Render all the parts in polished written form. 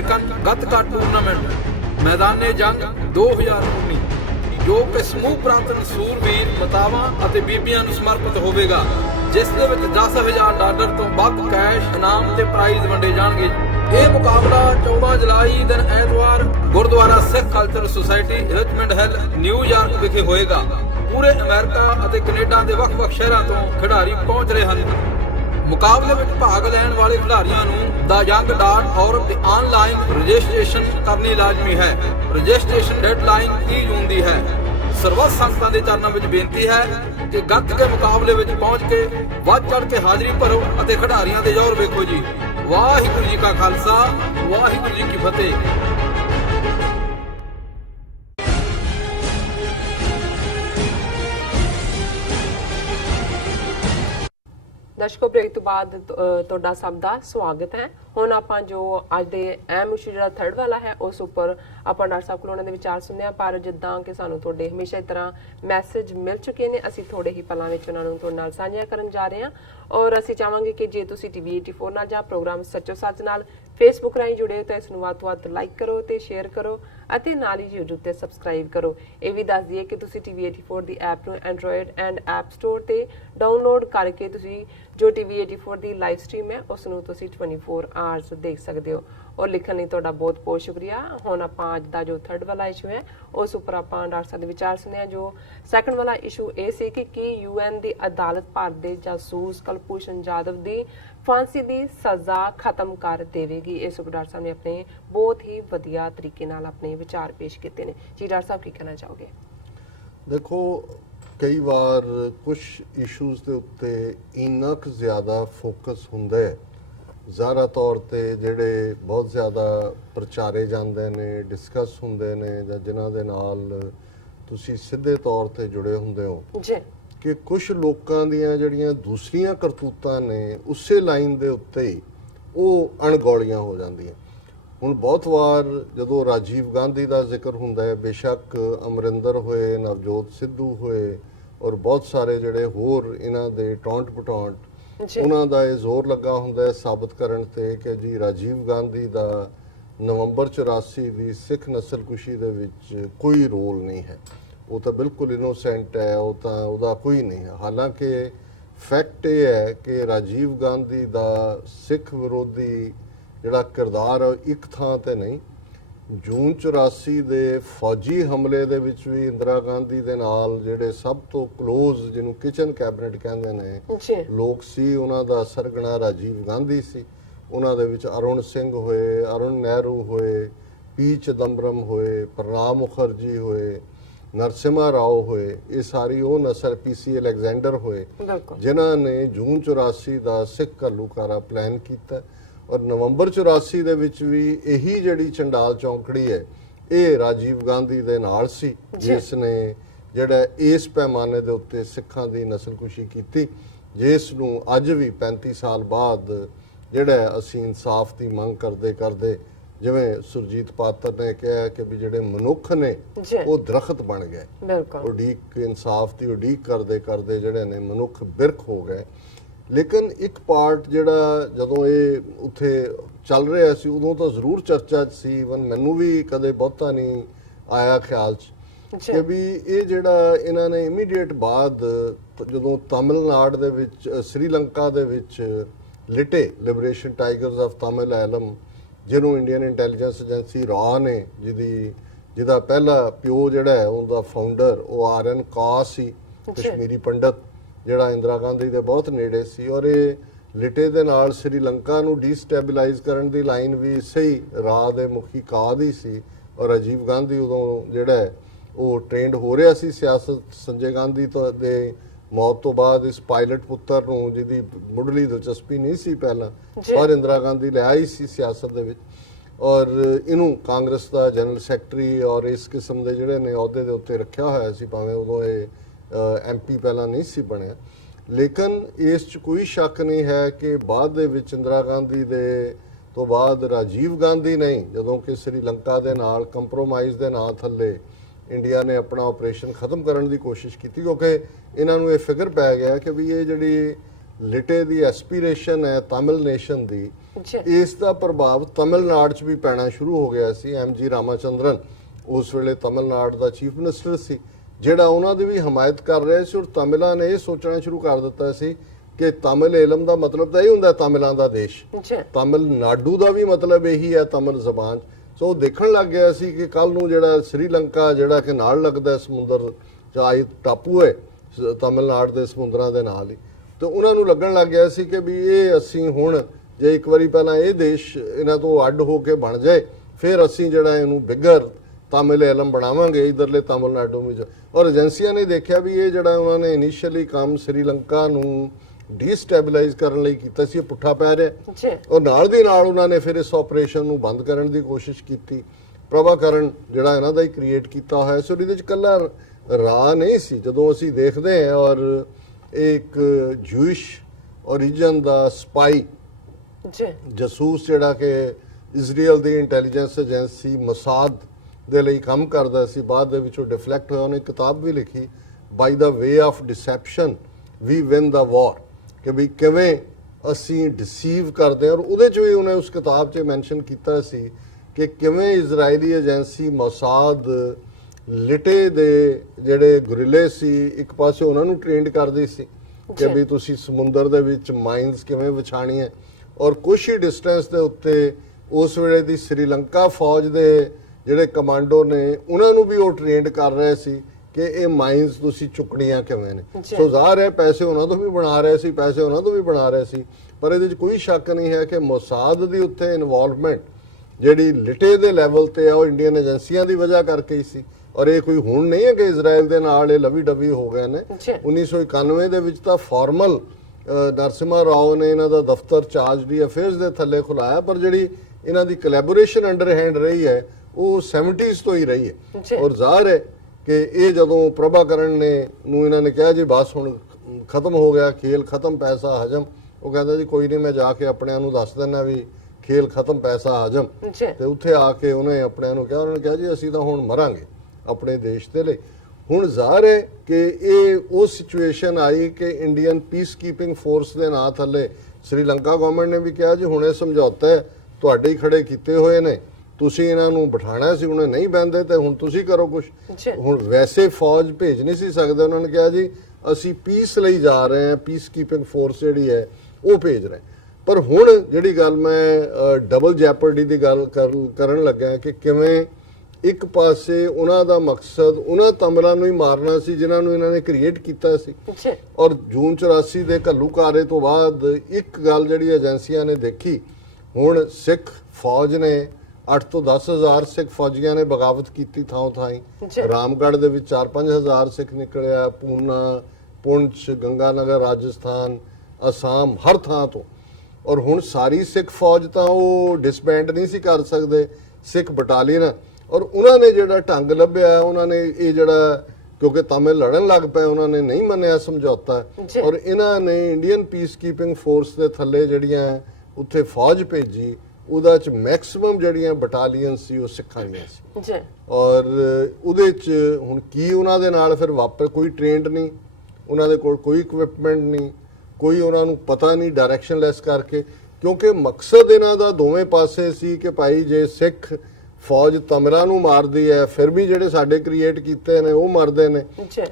African गतका tournament मैदाने जंग 2019 जो कि समूह प्रांतन सूरवीर मातावां ਅਤੇ ਬੀਬੀਆਂ ਨੂੰ ਸਮਰਪਿਤ ਹੋਵੇਗਾ, ਜਿਸ ਦੇ ਵਿੱਚ $10,000 ਤੋਂ ਵੱਧ ਕੈਸ਼ ਇਨਾਮ ਤੇ ਪ੍ਰਾਈਜ਼ ਵੰਡੇ ਜਾਣਗੇ। ਇਹ ਮੁਕਾਬਲਾ 14 ਜੁਲਾਈ ਦਿਨ ਐਤਵਾਰ Gurdwara Sikh culture society Richmond Hill ਨਿਊਯਾਰਕ ਵਿਖੇ ਹੋਏਗਾ। ਪੂਰੇ ਅਮਰੀਕਾ ਅਤੇ ਕੈਨੇਡਾ ਦੇ ਵੱਖ-ਵੱਖ ਸ਼ਹਿਰਾਂ ਤੋਂ ਖਿਡਾਰੀ ਪਹੁੰਚ ਰਹੇ ਹਨ। ਮੁਕਾਬਲੇ ਵਿੱਚ ਭਾਗ ਲੈਣ ਵਾਲੇ ਖਿਡਾਰੀਆਂ ਨੂੰ theyoung.org ਤੇ ਆਨਲਾਈਨ ਰਜਿਸਟ੍ਰੇਸ਼ਨ ਕਰਨੀ ਲਾਜ਼ਮੀ ਹੈ। ਰਜਿਸਟ੍ਰੇਸ਼ਨ ਡੈਡਲਾਈਨ 30 ਜੂਨ ਦੀ ਹੈ। ਸਰਬੱਤ ਸੰਗਤਾਂ ਦੇ ਚਰਨਾਂ ਵਿੱਚ ਬੇਨਤੀ ਹੈ ਕਿ ਗੱਤਕੇ ਮੁਕਾਬਲੇ ਵਿੱਚ ਪਹੁੰਚ ਕੇ ਵੱਧ ਚੜ੍ਹ ਕੇ ਹਾਜ਼ਰੀ ਭਰੋ ਅਤੇ ਖਿਡਾਰੀਆਂ ਦੇ ਜ਼ੋਰ ਵੇਖੋ ਜੀ। ਵਾਹਿਗੁਰੂ ਜੀ ਕਾ ਖਾਲਸਾ, ਵਾਹਿਗੁਰੂ ਜੀ ਕੀ ਫਤਿਹ। ਦਰਸ਼ਕੋ, ਬ੍ਰੇਕ ਤੋਂ ਬਾਅਦ ਤੁਹਾਡਾ ਸਭ ਦਾ ਸਵਾਗਤ ਹੈ। ਹੁਣ ਆਪਾਂ ਜੋ ਅੱਜ ਦੇ ਅਹਿਮ ਇਸ਼ੂ ਜਿਹੜਾ ਥਰਡ ਵਾਲਾ ਹੈ ਉਸ ਉੱਪਰ ਆਪਾਂ ਡਾਕਟਰ ਸਾਹਿਬ ਕੋਲੋਂ ਉਹਨਾਂ ਦੇ ਵਿਚਾਰ ਸੁਣਦੇ ਹਾਂ। ਪਰ ਜਿੱਦਾਂ ਕਿ ਸਾਨੂੰ ਤੁਹਾਡੇ ਹਮੇਸ਼ਾ ਇਸ ਤਰ੍ਹਾਂ ਮੈਸੇਜ ਮਿਲ ਚੁੱਕੇ ਨੇ, ਅਸੀਂ ਥੋੜੇ ਹੀ ਪਲਾਂ ਵਿੱਚ ਉਹਨਾਂ ਨੂੰ ਤੁਹਾਡੇ ਨਾਲ ਸਾਂਝਾ ਕਰਨ ਜਾ ਰਹੇ ਹਾਂ। ਔਰ ਅਸੀਂ ਚਾਹਾਂਗੇ ਕਿ ਜੇ ਤੁਸੀਂ TV 84 ਨਾਲ ਜਾਂ ਪ੍ਰੋਗਰਾਮ ਸੱਚੋ ਸੱਚ ਨਾਲ ਫੇਸਬੁੱਕ ਰਾਹੀਂ ਜੁੜੇ ਹੋ ਤਾਂ ਇਸ ਨੂੰ ਵੱਧ ਤੋਂ ਵੱਧ ਲਾਈਕ ਕਰੋ ਤੇ ਸ਼ੇਅਰ ਕਰੋ ਅਤੇ ਨਾਲ ਹੀ YouTube ਤੇ ਸਬਸਕ੍ਰਾਈਬ ਕਰੋ। ਇਹ ਵੀ ਦੱਸ ਦਈਏ ਕਿ ਤੁਸੀਂ TV 84 ਦੀ ਐਪ ਨੂੰ ਐਂਡਰੋਇਡ ਐਂਡ ਐਪ ਸਟੋਰ ਤੇ ਡਾਊਨਲੋਡ ਕਰਕੇ ਤੁਸੀਂ ਜੋ TV 84 ਦੀ ਲਾਈਵ ਸਟ੍ਰੀਮ ਹੈ ਉਸ ਨੂੰ ਤੁਸੀਂ 24 ਆਵਰਸ ਦੇਖ ਸਕਦੇ ਹੋ। ਔਰ ਲਿਖਣ ਲਈ ਤੁਹਾਡਾ ਬਹੁਤ ਬਹੁਤ ਸ਼ੁਕਰੀਆ। ਹੁਣ ਆਪਾਂ ਅੱਜ ਦਾ ਜੋ ਥਰਡ ਵਾਲਾ ਇਸ਼ੂ ਹੈ ਉਸ ਉੱਪਰ ਆਪਾਂ ਡਾਕਟਰ ਸਾਹਿਬ ਦੇ ਵਿਚਾਰ ਸੁਣਿਆ। ਜੋ ਸੈਕੰਡ ਵਾਲਾ ਇਸ਼ੂ ਇਹ ਸੀ ਕਿ ਕੀ UN ਦੀ ਅਦਾਲਤ ਭਾਰਤ ਦੇ ਜਾਸੂਸ ਕੁਲਭੂਸ਼ਣ ਜਾਧਵ ਦੀ ਫਾਂਸੀ ਦੀ ਸਜ਼ਾ ਖਤਮ ਕਰ ਦੇਵੇਗੀ। ਇਸ ਉੱਪਰ ਡਾਕਟਰ ਸਾਹਿਬ ਨੇ ਆਪਣੇ ਬਹੁਤ ਹੀ ਵਧੀਆ ਤਰੀਕੇ ਨਾਲ ਆਪਣੇ ਵਿਚਾਰ ਪੇਸ਼ ਕੀਤੇ ਨੇ। ਜੀ ਡਾਕਟਰ ਸਾਹਿਬ ਕੀ ਕਹਿਣਾ ਚਾਹੋਗੇ? ਦੇਖੋ, ਕਈ ਵਾਰ ਕੁਝ ਇਸ਼ੂਜ਼ ਦੇ ਉੱਤੇ ਇੰਨਾ ਕੁ ਜ਼ਿਆਦਾ ਫੋਕਸ ਹੁੰਦਾ ਹੈ, ਜ਼ਾਹਰਾ ਤੌਰ ਤੇ ਜਿਹੜੇ ਬਹੁਤ ਜ਼ਿਆਦਾ ਪ੍ਰਚਾਰੇ ਜਾਂਦੇ ਨੇ, ਡਿਸਕਸ ਹੁੰਦੇ ਨੇ, ਜਾਂ ਜਿਨ੍ਹਾਂ ਦੇ ਨਾਲ ਤੁਸੀਂ ਸਿੱਧੇ ਤੌਰ ਤੇ ਜੁੜੇ ਹੁੰਦੇ ਹੋ ਜੀ, ਕਿ ਕੁਝ ਲੋਕਾਂ ਦੀਆਂ ਜਿਹੜੀਆਂ ਦੂਸਰੀਆਂ ਕਰਤੂਤਾਂ ਨੇ ਉਸੇ ਲਾਈਨ ਦੇ ਉੱਤੇ ਹੀ ਉਹ ਅਣਗੌਲੀਆਂ ਹੋ ਜਾਂਦੀਆਂ। ਹੁਣ ਬਹੁਤ ਵਾਰ ਜਦੋਂ ਰਾਜੀਵ ਗਾਂਧੀ ਦਾ ਜ਼ਿਕਰ ਹੁੰਦਾ ਹੈ, ਬੇਸ਼ੱਕ ਅਮਰਿੰਦਰ ਹੋਏ, ਨਵਜੋਤ ਸਿੱਧੂ ਹੋਏ ਔਰ ਬਹੁਤ ਸਾਰੇ ਜਿਹੜੇ ਹੋਰ ਇਹਨਾਂ ਦੇ ਟੌਂਟ ਪਟੌਂਟ, ਉਹਨਾਂ ਦਾ ਇਹ ਜ਼ੋਰ ਲੱਗਾ ਹੁੰਦਾ ਹੈ ਸਾਬਤ ਕਰਨ ਤੇ ਕਿ ਜੀ ਰਾਜੀਵ ਗਾਂਧੀ ਦਾ ਨਵੰਬਰ 84 ਦੀ ਸਿੱਖ ਨਸਲਕੁਸ਼ੀ ਦੇ ਵਿੱਚ ਕੋਈ ਰੋਲ ਨਹੀਂ ਹੈ, ਉਹ ਤਾਂ ਬਿਲਕੁਲ ਇਨੋਸੈਂਟ ਹੈ, ਉਹ ਤਾਂ ਉਹਦਾ ਕੋਈ ਨਹੀਂ ਹੈ। ਹਾਲਾਂਕਿ ਫੈਕਟ ਇਹ ਹੈ ਕਿ ਰਾਜੀਵ ਗਾਂਧੀ ਦਾ ਸਿੱਖ ਵਿਰੋਧੀ ਜਿਹੜਾ ਕਿਰਦਾਰ ਇੱਕ ਥਾਂ ਤੇ ਨਹੀਂ, ਜੂਨ 84 ਦੇ ਫੌਜੀ ਹਮਲੇ ਦੇ ਵਿੱਚ ਵੀ ਇੰਦਰਾ ਗਾਂਧੀ ਦੇ ਨਾਲ ਜਿਹੜੇ ਸਭ ਤੋਂ ਕਲੋਜ਼, ਜਿਹਨੂੰ ਕਿਚਨ ਕੈਬਨਿਟ ਕਹਿੰਦੇ ਨੇ, ਲੋਕ ਸੀ, ਉਹਨਾਂ ਦਾ ਸਰਗਣਾ ਰਾਜੀਵ ਗਾਂਧੀ ਸੀ। ਉਹਨਾਂ ਦੇ ਵਿੱਚ ਅਰੁਣ ਸਿੰਘ ਹੋਏ, ਅਰੁਣ ਨਹਿਰੂ ਹੋਏ, ਪੀ ਚਿਦੰਬਰਮ ਹੋਏ, ਪ੍ਰਣਬ ਮੁਖਰਜੀ ਹੋਏ, ਨਰਸਿਮਹਾ ਰਾਓ ਹੋਏ, ਇਹ ਸਾਰੀ ਉਹ ਨਸਲ, PC ਅਲੈਗਜ਼ੈਂਡਰ ਹੋਏ, ਜਿਨ੍ਹਾਂ ਨੇ ਜੂਨ 84 ਦਾ ਸਿੱਖ ਘੱਲੂਘਾਰਾ ਪਲਾਨ ਕੀਤਾ। ਔਰ ਨਵੰਬਰ 84 ਦੇ ਵਿੱਚ ਵੀ ਇਹੀ ਜਿਹੜੀ ਚੰਡਾਲ ਚੌਂਕੜੀ ਹੈ ਇਹ ਰਾਜੀਵ ਗਾਂਧੀ ਦੇ ਨਾਲ ਸੀ, ਜਿਸ ਨੇ ਜਿਹੜਾ ਇਸ ਪੈਮਾਨੇ ਦੇ ਉੱਤੇ ਸਿੱਖਾਂ ਦੀ ਨਸਲਕੁਸ਼ੀ ਕੀਤੀ, ਜਿਸ ਨੂੰ ਅੱਜ ਵੀ 35 ਸਾਲ ਬਾਅਦ ਜਿਹੜਾ ਅਸੀਂ ਇਨਸਾਫ ਦੀ ਮੰਗ ਕਰਦੇ ਕਰਦੇ, ਜਿਵੇਂ ਸੁਰਜੀਤ ਪਾਤਰ ਨੇ ਕਿਹਾ ਕਿ ਵੀ ਜਿਹੜੇ ਮਨੁੱਖ ਨੇ ਉਹ ਦਰਖਤ ਬਣ ਗਏ, ਉਡੀਕ ਇਨਸਾਫ ਦੀ ਉਡੀਕ ਕਰਦੇ ਕਰਦੇ ਜਿਹੜੇ ਨੇ ਮਨੁੱਖ ਬਿਰਖ ਹੋ ਗਏ। ਲੇਕਿਨ ਇੱਕ ਪਾਰਟ ਜਿਹੜਾ ਜਦੋਂ ਇਹ ਉੱਥੇ ਚੱਲ ਰਿਹਾ ਸੀ ਉਦੋਂ ਤਾਂ ਜ਼ਰੂਰ ਚਰਚਾ 'ਚ ਸੀ, ਇਵਨ ਮੈਨੂੰ ਵੀ ਕਦੇ ਬਹੁਤਾ ਨਹੀਂ ਆਇਆ ਖਿਆਲ 'ਚ ਕਿ ਵੀ ਇਹ ਜਿਹੜਾ ਇਹਨਾਂ ਨੇ ਇਮੀਡੀਏਟ ਬਾਅਦ ਜਦੋਂ ਤਮਿਲਨਾਡੂ ਦੇ ਵਿੱਚ, ਸ੍ਰੀਲੰਕਾ ਦੇ ਵਿੱਚ LTTE liberation tigers of Tamil Eelam, ਜਿਹਨੂੰ ਇੰਡੀਅਨ ਇੰਟੈਲੀਜੈਂਸ ਏਜੰਸੀ ਰਾ ਨੇ, ਜਿਹਦਾ ਪਹਿਲਾ ਪਿਓ ਜਿਹੜਾ ਹੈ ਉਹਦਾ ਫਾਊਂਡਰ ਉਹ RN ਕੌਰ ਸੀ, ਕਸ਼ਮੀਰੀ ਪੰਡਤ ਜਿਹੜਾ ਇੰਦਰਾ ਗਾਂਧੀ ਦੇ ਬਹੁਤ ਨੇੜੇ ਸੀ। ਔਰ ਇਹ ਲਿਟੇ ਦੇ ਨਾਲ ਸ੍ਰੀਲੰਕਾ ਨੂੰ ਡੀਸਟੈਬਿਲਾਈਜ਼ ਕਰਨ ਦੀ ਲਾਈਨ ਵੀ ਇਸੇ ਹੀ ਰਾਹ ਦੇ ਮੁਖੀ ਕਾਦ ਹੀ ਸੀ। ਔਰ ਰਾਜੀਵ ਗਾਂਧੀ ਉਦੋਂ ਜਿਹੜਾ ਉਹ ਟ੍ਰੇਨਡ ਹੋ ਰਿਹਾ ਸੀ ਸਿਆਸਤ। ਸੰਜੇ ਗਾਂਧੀ ਦੇ ਮੌਤ ਤੋਂ ਬਾਅਦ ਇਸ ਪਾਇਲਟ ਪੁੱਤਰ ਨੂੰ, ਜਿਹਦੀ ਮੁੱਢਲੀ ਦਿਲਚਸਪੀ ਨਹੀਂ ਸੀ ਪਹਿਲਾਂ, ਔਰ ਇੰਦਰਾ ਗਾਂਧੀ ਲੈ ਆਈ ਸੀ ਸਿਆਸਤ ਦੇ ਵਿੱਚ, ਔਰ ਇਹਨੂੰ ਕਾਂਗਰਸ ਦਾ ਜਨਰਲ ਸੈਕਟਰੀ ਔਰ ਇਸ ਕਿਸਮ ਦੇ ਜਿਹੜੇ ਨੇ ਅਹੁਦੇ ਦੇ ਉੱਤੇ ਰੱਖਿਆ ਹੋਇਆ ਸੀ, ਭਾਵੇਂ ਉਦੋਂ ਇਹ MP ਪਹਿਲਾਂ ਨਹੀਂ ਸੀ ਬਣਿਆ। ਲੇਕਿਨ ਇਸ 'ਚ ਕੋਈ ਸ਼ੱਕ ਨਹੀਂ ਹੈ ਕਿ ਬਾਅਦ ਦੇ ਵਿੱਚ ਇੰਦਰਾ ਗਾਂਧੀ ਦੇ ਤੋਂ ਬਾਅਦ ਰਾਜੀਵ ਗਾਂਧੀ ਨਹੀਂ, ਜਦੋਂ ਕਿ ਸ੍ਰੀਲੰਕਾ ਦੇ ਨਾਲ ਕੰਪਰੋਮਾਈਜ਼ ਦੇ ਨਾਂ ਥੱਲੇ ਇੰਡੀਆ ਨੇ ਆਪਣਾ ਆਪਰੇਸ਼ਨ ਖਤਮ ਕਰਨ ਦੀ ਕੋਸ਼ਿਸ਼ ਕੀਤੀ, ਕਿਉਂਕਿ ਇਹਨਾਂ ਨੂੰ ਇਹ ਫਿਕਰ ਪੈ ਗਿਆ ਕਿ ਵੀ ਇਹ ਜਿਹੜੀ ਲਿਟੇ ਦੀ ਐਸਪੀਰੇਸ਼ਨ ਹੈ ਤਮਿਲ ਨੇਸ਼ਨ ਦੀ, ਜੀ ਇਸ ਦਾ ਪ੍ਰਭਾਵ ਤਮਿਲਨਾਡੂ 'ਚ ਵੀ ਪੈਣਾ ਸ਼ੁਰੂ ਹੋ ਗਿਆ ਸੀ। MG ਰਾਮਾਚੰਦਰਨ ਉਸ ਵੇਲੇ ਤਮਿਲਨਾਡੂ ਦਾ ਚੀਫ ਮਿਨਿਸਟਰ ਸੀ, ਜਿਹੜਾ ਉਹਨਾਂ ਦੀ ਵੀ ਹਮਾਇਤ ਕਰ ਰਿਹਾ ਸੀ। ਔਰ ਤਮਿਲਾਂ ਨੇ ਇਹ ਸੋਚਣਾ ਸ਼ੁਰੂ ਕਰ ਦਿੱਤਾ ਸੀ ਕਿ ਤਮਿਲ ਇਲਮ ਦਾ ਮਤਲਬ ਤਾਂ ਇਹ ਹੁੰਦਾ ਤਮਿਲਾਂ ਦਾ ਦੇਸ਼, ਜੀ ਤਮਿਲਨਾਡੂ ਦਾ ਵੀ ਮਤਲਬ ਇਹੀ ਹੈ ਤਮਿਲ ਜ਼ਬਾਨ 'ਚ। ਸੋ ਉਹ ਦੇਖਣ ਲੱਗ ਗਿਆ ਸੀ ਕਿ ਕੱਲ ਨੂੰ ਜਿਹੜਾ ਸ੍ਰੀਲੰਕਾ ਜਿਹੜਾ ਕਿ ਨਾਲ ਲੱਗਦਾ ਸਮੁੰਦਰ ਚਾਹੇ ਟਾਪੂ ਹੈ ਤਮਿਲਨਾਡੂ ਦੇ ਸਮੁੰਦਰਾਂ ਦੇ ਨਾਲ ਹੀ, ਤੇ ਉਹਨਾਂ ਨੂੰ ਲੱਗਣ ਲੱਗ ਗਿਆ ਸੀ ਕਿ ਵੀ ਇਹ ਅਸੀਂ ਹੁਣ ਜੇ ਇੱਕ ਵਾਰੀ ਪਹਿਲਾਂ ਇਹ ਦੇਸ਼ ਇਹਨਾਂ ਤੋਂ ਅੱਡ ਹੋ ਕੇ ਬਣ ਜਾਏ ਫਿਰ ਅਸੀਂ ਜਿਹੜਾ ਇਹਨੂੰ ਬਿਗਰ ਤਮਿਲ ਇਲਮ ਬਣਾਵਾਂਗੇ ਇਧਰਲੇ ਤਮਿਲਨਾਡੂ ਵਿੱਚ। ਔਰ ਏਜੰਸੀਆਂ ਨੇ ਦੇਖਿਆ ਵੀ ਇਹ ਜਿਹੜਾ ਉਹਨਾਂ ਨੇ ਇਨੀਸ਼ੀਅਲੀ ਕੰਮ ਸ੍ਰੀਲੰਕਾ ਨੂੰ ਡੀਸਟੈਬਲਾਈਜ਼ ਕਰਨ ਲਈ ਕੀਤਾ ਸੀ ਇਹ ਪੁੱਠਾ ਪੈ ਰਿਹਾ। ਜੀ ਔਰ ਨਾਲ ਦੀ ਨਾਲ ਉਹਨਾਂ ਨੇ ਫਿਰ ਇਸ ਆਪਰੇਸ਼ਨ ਨੂੰ ਬੰਦ ਕਰਨ ਦੀ ਕੋਸ਼ਿਸ਼ ਕੀਤੀ। ਪ੍ਰਭਾਕਰਨ ਜਿਹੜਾ ਇਹਨਾਂ ਦਾ ਹੀ ਕ੍ਰੀਏਟ ਕੀਤਾ ਹੋਇਆ ਸੀ, ਉਹਦੇ ਵਿੱਚ ਕੱਲਾ ਰਾਹ ਨਹੀਂ ਸੀ। ਜਦੋਂ ਅਸੀਂ ਦੇਖਦੇ ਹਾਂ ਔਰ ਇੱਕ ਜੂਇਸ਼ ਔਰਿਜਨ ਦਾ ਸਪਾਈ ਜੀ ਜਸੂਸ ਜਿਹੜਾ ਕਿ ਇਜ਼ਰਾਈਲ ਦੀ ਇੰਟੈਲੀਜੈਂਸ ਏਜੰਸੀ ਮਸਾਦ ਦੇ ਲਈ ਕੰਮ ਕਰਦਾ ਸੀ, ਬਾਅਦ ਦੇ ਵਿੱਚ ਉਹ ਡਿਫਲੈਕਟ ਹੋਇਆ। ਉਹਨੇ ਕਿਤਾਬ ਵੀ ਲਿਖੀ ਬਾਈ ਦਾ way of deception we win ਦਾ ਵਾਰ, ਕਿ ਵੀ ਕਿਵੇਂ ਅਸੀਂ ਡਿਸੀਵ ਕਰਦੇ ਹਾਂ। ਔਰ ਉਹਦੇ 'ਚ ਵੀ ਉਹਨੇ ਉਸ ਕਿਤਾਬ 'ਚ ਮੈਂਸ਼ਨ ਕੀਤਾ ਸੀ ਕਿ ਕਿਵੇਂ ਇਜ਼ਰਾਈਲੀ ਏਜੰਸੀ ਮਸਾਦ ਲਿਟੇ ਦੇ ਜਿਹੜੇ ਗੁਰਿਲੇ ਸੀ ਇੱਕ ਪਾਸੇ ਉਹਨਾਂ ਨੂੰ ਟ੍ਰੇਨਡ ਕਰਦੀ ਸੀ ਕਿ ਵੀ ਤੁਸੀਂ ਸਮੁੰਦਰ ਦੇ ਵਿੱਚ ਮਾਈਨਸ ਕਿਵੇਂ ਵਿਛਾਣੀ ਹੈ। ਔਰ ਕੁਛ ਹੀ ਡਿਸਟੈਂਸ ਦੇ ਉੱਤੇ ਉਸ ਵੇਲੇ ਦੀ ਸ੍ਰੀਲੰਕਾ ਫੌਜ ਦੇ ਜਿਹੜੇ ਕਮਾਂਡੋ ਨੇ ਉਹਨਾਂ ਨੂੰ ਵੀ ਉਹ ਟ੍ਰੇਨਡ ਕਰ ਰਹੇ ਸੀ ਕਿ ਇਹ ਮਾਈਨਸ ਤੁਸੀਂ ਚੁੱਕਣੀਆਂ ਕਿਵੇਂ ਨੇ। ਸੋ ਜ਼ਾਹਰ ਹੈ ਪੈਸੇ ਉਹਨਾਂ ਤੋਂ ਵੀ ਬਣਾ ਰਹੇ ਸੀ, ਪੈਸੇ ਉਹਨਾਂ ਤੋਂ ਵੀ ਬਣਾ ਰਹੇ ਸੀ, ਪਰ ਇਹਦੇ 'ਚ ਕੋਈ ਸ਼ੱਕ ਨਹੀਂ ਹੈ ਕਿ ਮੋਸਾਦ ਦੀ ਉੱਥੇ ਇਨਵੋਲਵਮੈਂਟ ਜਿਹੜੀ ਲਿਟੇ ਦੇ ਲੈਵਲ ਤੇ ਆ ਉਹ ਇੰਡੀਅਨ ਏਜੰਸੀਆਂ ਦੀ ਵਜ੍ਹਾ ਕਰਕੇ ਹੀ ਸੀ। ਔਰ ਇਹ ਕੋਈ ਹੁਣ ਨਹੀਂ ਹੈ ਕਿ ਇਜ਼ਰਾਈਲ ਦੇ ਨਾਲ ਇਹ ਲਵੀ ਡਵੀ ਹੋ ਗਏ ਨੇ। 1991 ਦੇ ਵਿੱਚ ਤਾਂ ਫਾਰਮਲ ਨਰਸਿਮਹਾ ਰਾਓ ਨੇ ਇਹਨਾਂ ਦਾ ਦਫ਼ਤਰ ਚਾਰਜ ਦੀ ਅਫੇਅਰਸ ਦੇ ਥੱਲੇ ਖੁਲਾਇਆ, ਪਰ ਜਿਹੜੀ ਇਹਨਾਂ ਦੀ ਕੋਲੈਬੋਰੇਸ਼ਨ ਅੰਡਰ ਹੈਂਡ ਰਹੀ ਹੈ ਉਹ 70s ਤੋਂ ਹੀ ਰਹੀ ਹੈ। ਔਰ ਜ਼ਾਹਰ ਹੈ ਕਿ ਇਹ ਜਦੋਂ ਪ੍ਰਭਾਕਰਨ ਨੇ ਨੂੰ ਇਹਨਾਂ ਨੇ ਕਿਹਾ ਜੀ ਬਸ ਹੁਣ ਖਤਮ ਹੋ ਗਿਆ ਖੇਲ, ਖਤਮ ਪੈਸਾ ਹਜਮ, ਉਹ ਕਹਿੰਦਾ ਜੀ ਕੋਈ ਨਹੀਂ ਮੈਂ ਜਾ ਕੇ ਆਪਣਿਆਂ ਨੂੰ ਦੱਸ ਦਿੰਦਾ ਵੀ ਖੇਲ ਖਤਮ ਪੈਸਾ ਹਜਮ। ਤੇ ਉੱਥੇ ਆ ਕੇ ਉਹਨੇ ਆਪਣਿਆਂ ਨੂੰ ਕਿਹਾ, ਉਹਨਾਂ ਨੇ ਕਿਹਾ ਜੀ ਅਸੀਂ ਤਾਂ ਹੁਣ ਮਰਾਂਗੇ ਆਪਣੇ ਦੇਸ਼ ਦੇ ਲਈ। ਹੁਣ ਜ਼ਾਹਰ ਹੈ ਕਿ ਇਹ ਉਹ ਸਿਚੁਏਸ਼ਨ ਆਈ ਕਿ ਇੰਡੀਅਨ ਪੀਸ ਕੀਪਿੰਗ ਫੋਰਸ ਦੇ ਨਾਂ ਥੱਲੇ ਸ੍ਰੀਲੰਕਾ ਗਵਰਨਮੈਂਟ ਨੇ ਵੀ ਕਿਹਾ ਜੀ ਹੁਣ ਇਹ ਸਮਝੌਤਾ ਤੁਹਾਡੇ ਹੀ ਖੜੇ ਕੀਤੇ ਹੋਏ ਨੇ, ਤੁਸੀਂ ਇਹਨਾਂ ਨੂੰ ਬਿਠਾਣਾ ਸੀ, ਉਹਨੇ ਨਹੀਂ ਬਹਿੰਦੇ ਤੇ ਹੁਣ ਤੁਸੀਂ ਕਰੋ ਕੁਝ। ਹੁਣ ਵੈਸੇ ਫੌਜ ਭੇਜ ਨਹੀਂ ਸੀ ਸਕਦੇ, ਉਹਨਾਂ ਨੇ ਕਿਹਾ ਜੀ ਅਸੀਂ ਪੀਸ ਲਈ ਜਾ ਰਹੇ ਹਾਂ, ਪੀਸ ਕੀਪਿੰਗ ਫੋਰਸ ਜਿਹੜੀ ਹੈ ਉਹ ਭੇਜ ਰਹੇ। ਪਰ ਹੁਣ ਜਿਹੜੀ ਗੱਲ ਮੈਂ ਡਬਲ ਜੈਪਰਡੀ ਦੀ ਗੱਲ ਕਰਨ ਲੱਗਾ ਕਿ ਕਿਵੇਂ ਇੱਕ ਪਾਸੇ ਉਹਨਾਂ ਦਾ ਮਕਸਦ ਉਹਨਾਂ ਤਮਿਲਾਂ ਨੂੰ ਹੀ ਮਾਰਨਾ ਸੀ ਜਿਨ੍ਹਾਂ ਨੂੰ ਇਹਨਾਂ ਨੇ ਕ੍ਰੀਏਟ ਕੀਤਾ ਸੀ। ਔਰ ਜੂਨ 84 ਦੇ ਘੱਲੂਘਾਰੇ ਤੋਂ ਬਾਅਦ ਇੱਕ ਗੱਲ ਜਿਹੜੀ ਏਜੰਸੀਆਂ ਨੇ ਦੇਖੀ, ਹੁਣ ਸਿੱਖ ਫੌਜ ਨੇ 8 ਤੋਂ 10 ਹਜ਼ਾਰ ਸਿੱਖ ਫੌਜੀਆਂ ਨੇ ਬਗਾਵਤ ਕੀਤੀ ਥਾਂ ਥਾਈ। ਰਾਮਗੜ੍ਹ ਦੇ ਵਿੱਚ 4-5 ਹਜ਼ਾਰ ਸਿੱਖ ਨਿਕਲਿਆ, ਪੂਨਾ, ਪੁੰਛ, ਗੰਗਾਨਗਰ, ਰਾਜਸਥਾਨ, ਅਸਾਮ, ਹਰ ਥਾਂ ਤੋਂ। ਔਰ ਹੁਣ ਸਾਰੀ ਸਿੱਖ ਫੌਜ ਤਾਂ ਉਹ ਡਿਸਬੈਂਡ ਨਹੀਂ ਸੀ ਕਰ ਸਕਦੇ, ਸਿੱਖ ਬਟਾਲੀਅਨ। ਔਰ ਉਹਨਾਂ ਨੇ ਜਿਹੜਾ ਢੰਗ ਲੱਭਿਆ, ਉਹਨਾਂ ਨੇ ਇਹ ਜਿਹੜਾ ਕਿਉਂਕਿ ਤਮਿਲ ਲੜਨ ਲੱਗ ਪਏ, ਉਹਨਾਂ ਨੇ ਨਹੀਂ ਮੰਨਿਆ ਸਮਝੌਤਾ। ਔਰ ਇਹਨਾਂ ਨੇ ਇੰਡੀਅਨ ਪੀਸ ਕੀਪਿੰਗ ਫੋਰਸ ਦੇ ਥੱਲੇ ਜਿਹੜੀਆਂ ਉੱਥੇ ਫੌਜ ਭੇਜੀ, ਉਹਦਾ ਚ ਮੈਕਸਿਮਮ ਜਿਹੜੀਆਂ ਬਟਾਲੀਅਨ ਸੀ ਉਹ ਸਿੱਖਾਂ ਦੀਆਂ ਸੀ। ਔਰ ਉਹਦੇ ਚ ਹੁਣ ਕੀ ਉਹਨਾਂ ਦੇ ਨਾਲ ਫਿਰ ਵਾਪਰ ਕੋਈ ਟ੍ਰੇਨਡ ਨਹੀਂ, ਉਹਨਾਂ ਦੇ ਕੋਲ ਕੋਈ ਇਕਵਿਪਮੈਂਟ ਨਹੀਂ, ਕੋਈ ਉਹਨਾਂ ਨੂੰ ਪਤਾ ਨਹੀਂ, ਡਾਇਰੈਕਸ਼ਨਲੈਸ ਕਰਕੇ। ਕਿਉਂਕਿ ਮਕਸਦ ਇਹਨਾਂ ਦਾ ਦੋਵੇਂ ਪਾਸੇ ਸੀ ਕਿ ਭਾਈ ਜੇ ਸਿੱਖ ਫੌਜ ਤਮਿਲਾਂ ਨੂੰ ਮਾਰਦੀ ਹੈ ਫਿਰ ਵੀ ਜਿਹੜੇ ਸਾਡੇ ਕ੍ਰੀਏਟ ਕੀਤੇ ਨੇ ਉਹ ਮਰਦੇ ਨੇ,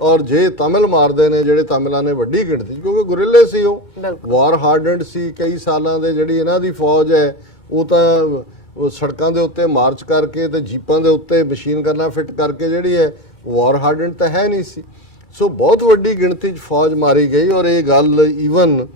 ਔਰ ਜੇ ਤਮਿਲ ਮਾਰਦੇ ਨੇ ਜਿਹੜੇ ਤਮਿਲਾਂ ਨੇ ਵੱਡੀ ਗਿਣਤੀ, ਕਿਉਂਕਿ ਗੁਰਿਲੇ ਸੀ, ਉਹ ਵਾਰ ਹਾਰਡਨਡ ਸੀ ਕਈ ਸਾਲਾਂ ਦੇ। ਜਿਹੜੀ ਇਹਨਾਂ ਦੀ ਫੌਜ ਹੈ ਉਹ ਤਾਂ ਸੜਕਾਂ ਦੇ ਉੱਤੇ ਮਾਰਚ ਕਰਕੇ ਤੇ ਜੀਪਾਂ ਦੇ ਉੱਤੇ ਮਸ਼ੀਨ ਗਨਾਂ ਫਿੱਟ ਕਰਕੇ ਜਿਹੜੀ ਹੈ ਵਾਰ ਹਾਰਡਨਡ ਤਾਂ ਹੈ ਨਹੀਂ ਸੀ। ਸੋ ਬਹੁਤ ਵੱਡੀ ਗਿਣਤੀ 'ਚ ਫੌਜ ਮਾਰੀ ਗਈ। ਔਰ ਇਹ ਗੱਲ ਈਵਨ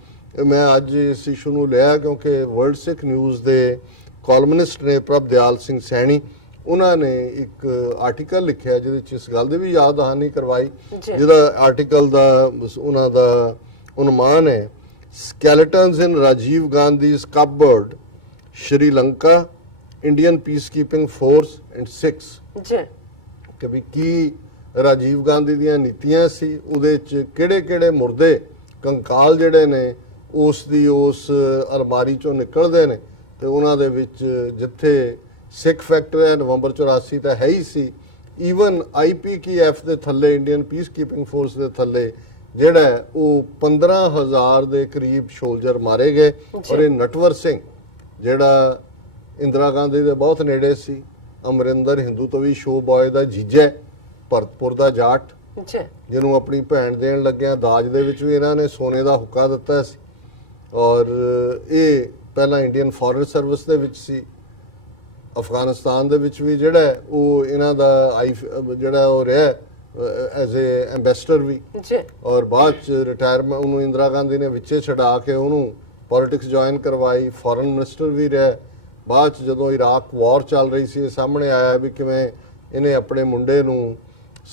ਮੈਂ ਅੱਜ ਇਸ ਇਸ਼ੂ ਨੂੰ ਲਿਆ ਕਿਉਂਕਿ ਵਰਲਡ ਸਿੱਖ ਨਿਊਜ਼ ਦੇ ਕਾਲਮਨਿਸਟ ਨੇ ਪ੍ਰਭਦਿਆਲ ਸਿੰਘ ਸੈਣੀ, ਉਹਨਾਂ ਨੇ ਇੱਕ ਆਰਟੀਕਲ ਲਿਖਿਆ ਜਿਹਦੇ 'ਚ ਇਸ ਗੱਲ ਦੀ ਵੀ ਯਾਦ ਦਹਾਨੀ ਕਰਵਾਈ, ਜਿਹਦਾ ਆਰਟੀਕਲ ਦਾ ਉਹਨਾਂ ਦਾ ਉਨਮਾਨ ਹੈ skeletons in Rajiv Gandhi's cupboard, Sri Lanka, Indian peace keeping force and Sikhs. ਕਿ ਵੀ ਕੀ ਰਾਜੀਵ ਗਾਂਧੀ ਦੀਆਂ ਨੀਤੀਆਂ ਸੀ, ਉਹਦੇ 'ਚ ਕਿਹੜੇ-ਕਿਹੜੇ ਮੁਰਦੇ ਕੰਕਾਲ ਜਿਹੜੇ ਨੇ ਉਸ ਦੀ ਉਸ ਅਲਮਾਰੀ 'ਚੋਂ ਨਿਕਲਦੇ ਨੇ। ਤੇ ਉਹਨਾਂ ਦੇ ਵਿੱਚ ਜਿੱਥੇ ਸਿੱਖ ਫੈਕਟਰੀ ਹੈ ਨਵੰਬਰ 84 ਤਾਂ ਹੈ ਹੀ ਸੀ, ਈਵਨ IPKF ਦੇ ਥੱਲੇ ਇੰਡੀਅਨ ਪੀਸ ਕੀਪਿੰਗ ਫੋਰਸ ਦੇ ਥੱਲੇ ਜਿਹੜਾ ਉਹ 15,000 ਦੇ ਕਰੀਬ ਸੋਲਜਰ ਮਾਰੇ ਗਏ। ਔਰ ਇਹ ਨਟਵਰ ਸਿੰਘ ਜਿਹੜਾ ਇੰਦਰਾ ਗਾਂਧੀ ਦੇ ਬਹੁਤ ਨੇੜੇ ਸੀ। ਅਮਰਿੰਦਰ ਹਿੰਦੂਤਵੀ ਸ਼ੋ ਬॉय ਦਾ ਜੀਜਾ, ਭਰਤਪੁਰ ਦਾ ਜਾਟ, ਜੀ ਜਿਹਨੂੰ ਆਪਣੀ ਭੈਣ ਦੇਣ ਲੱਗਿਆ ਦਾਜ ਦੇ ਵਿੱਚ ਵੀ ਇਹਨਾਂ ਨੇ ਸੋਨੇ ਦਾ ਹੁੱਕਾ ਦਿੱਤਾ ਸੀ। ਔਰ ਇਹ ਪਹਿਲਾਂ ਇੰਡੀਅਨ ਫੋਰਨ ਸਰਵਿਸ ਦੇ ਵਿੱਚ ਸੀ। ਅਫਗਾਨਿਸਤਾਨ ਦੇ ਵਿੱਚ ਵੀ ਜਿਹੜਾ ਉਹ ਇਹਨਾਂ ਦਾ ਜਿਹੜਾ ਉਹ ਰਿਹਾ ਐਜ਼ ਏ ਐਂਬੈਸਡਰ ਵੀ। ਜੀ ਔਰ ਬਾਅਦ ਚ ਰਿਟਾਇਰਮੈਂਟ ਉਹਨੂੰ ਇੰਦਰਾ ਗਾਂਧੀ ਨੇ ਵਿੱਚੇ ਛਡਾ ਕੇ ਉਹਨੂੰ ਪੋਲਿਟਿਕਸ ਜੁਆਇਨ ਕਰਵਾਈ, ਫੋਰਨ ਮਿਨਿਸਟਰ ਵੀ ਰਿਹਾ। ਬਾਅਦ ਚ ਜਦੋਂ ਇਰਾਕ ਵਾਰ ਚੱਲ ਰਹੀ ਸੀ, ਸਾਹਮਣੇ ਆਇਆ ਵੀ ਕਿਵੇਂ ਇਹਨੇ ਆਪਣੇ ਮੁੰਡੇ ਨੂੰ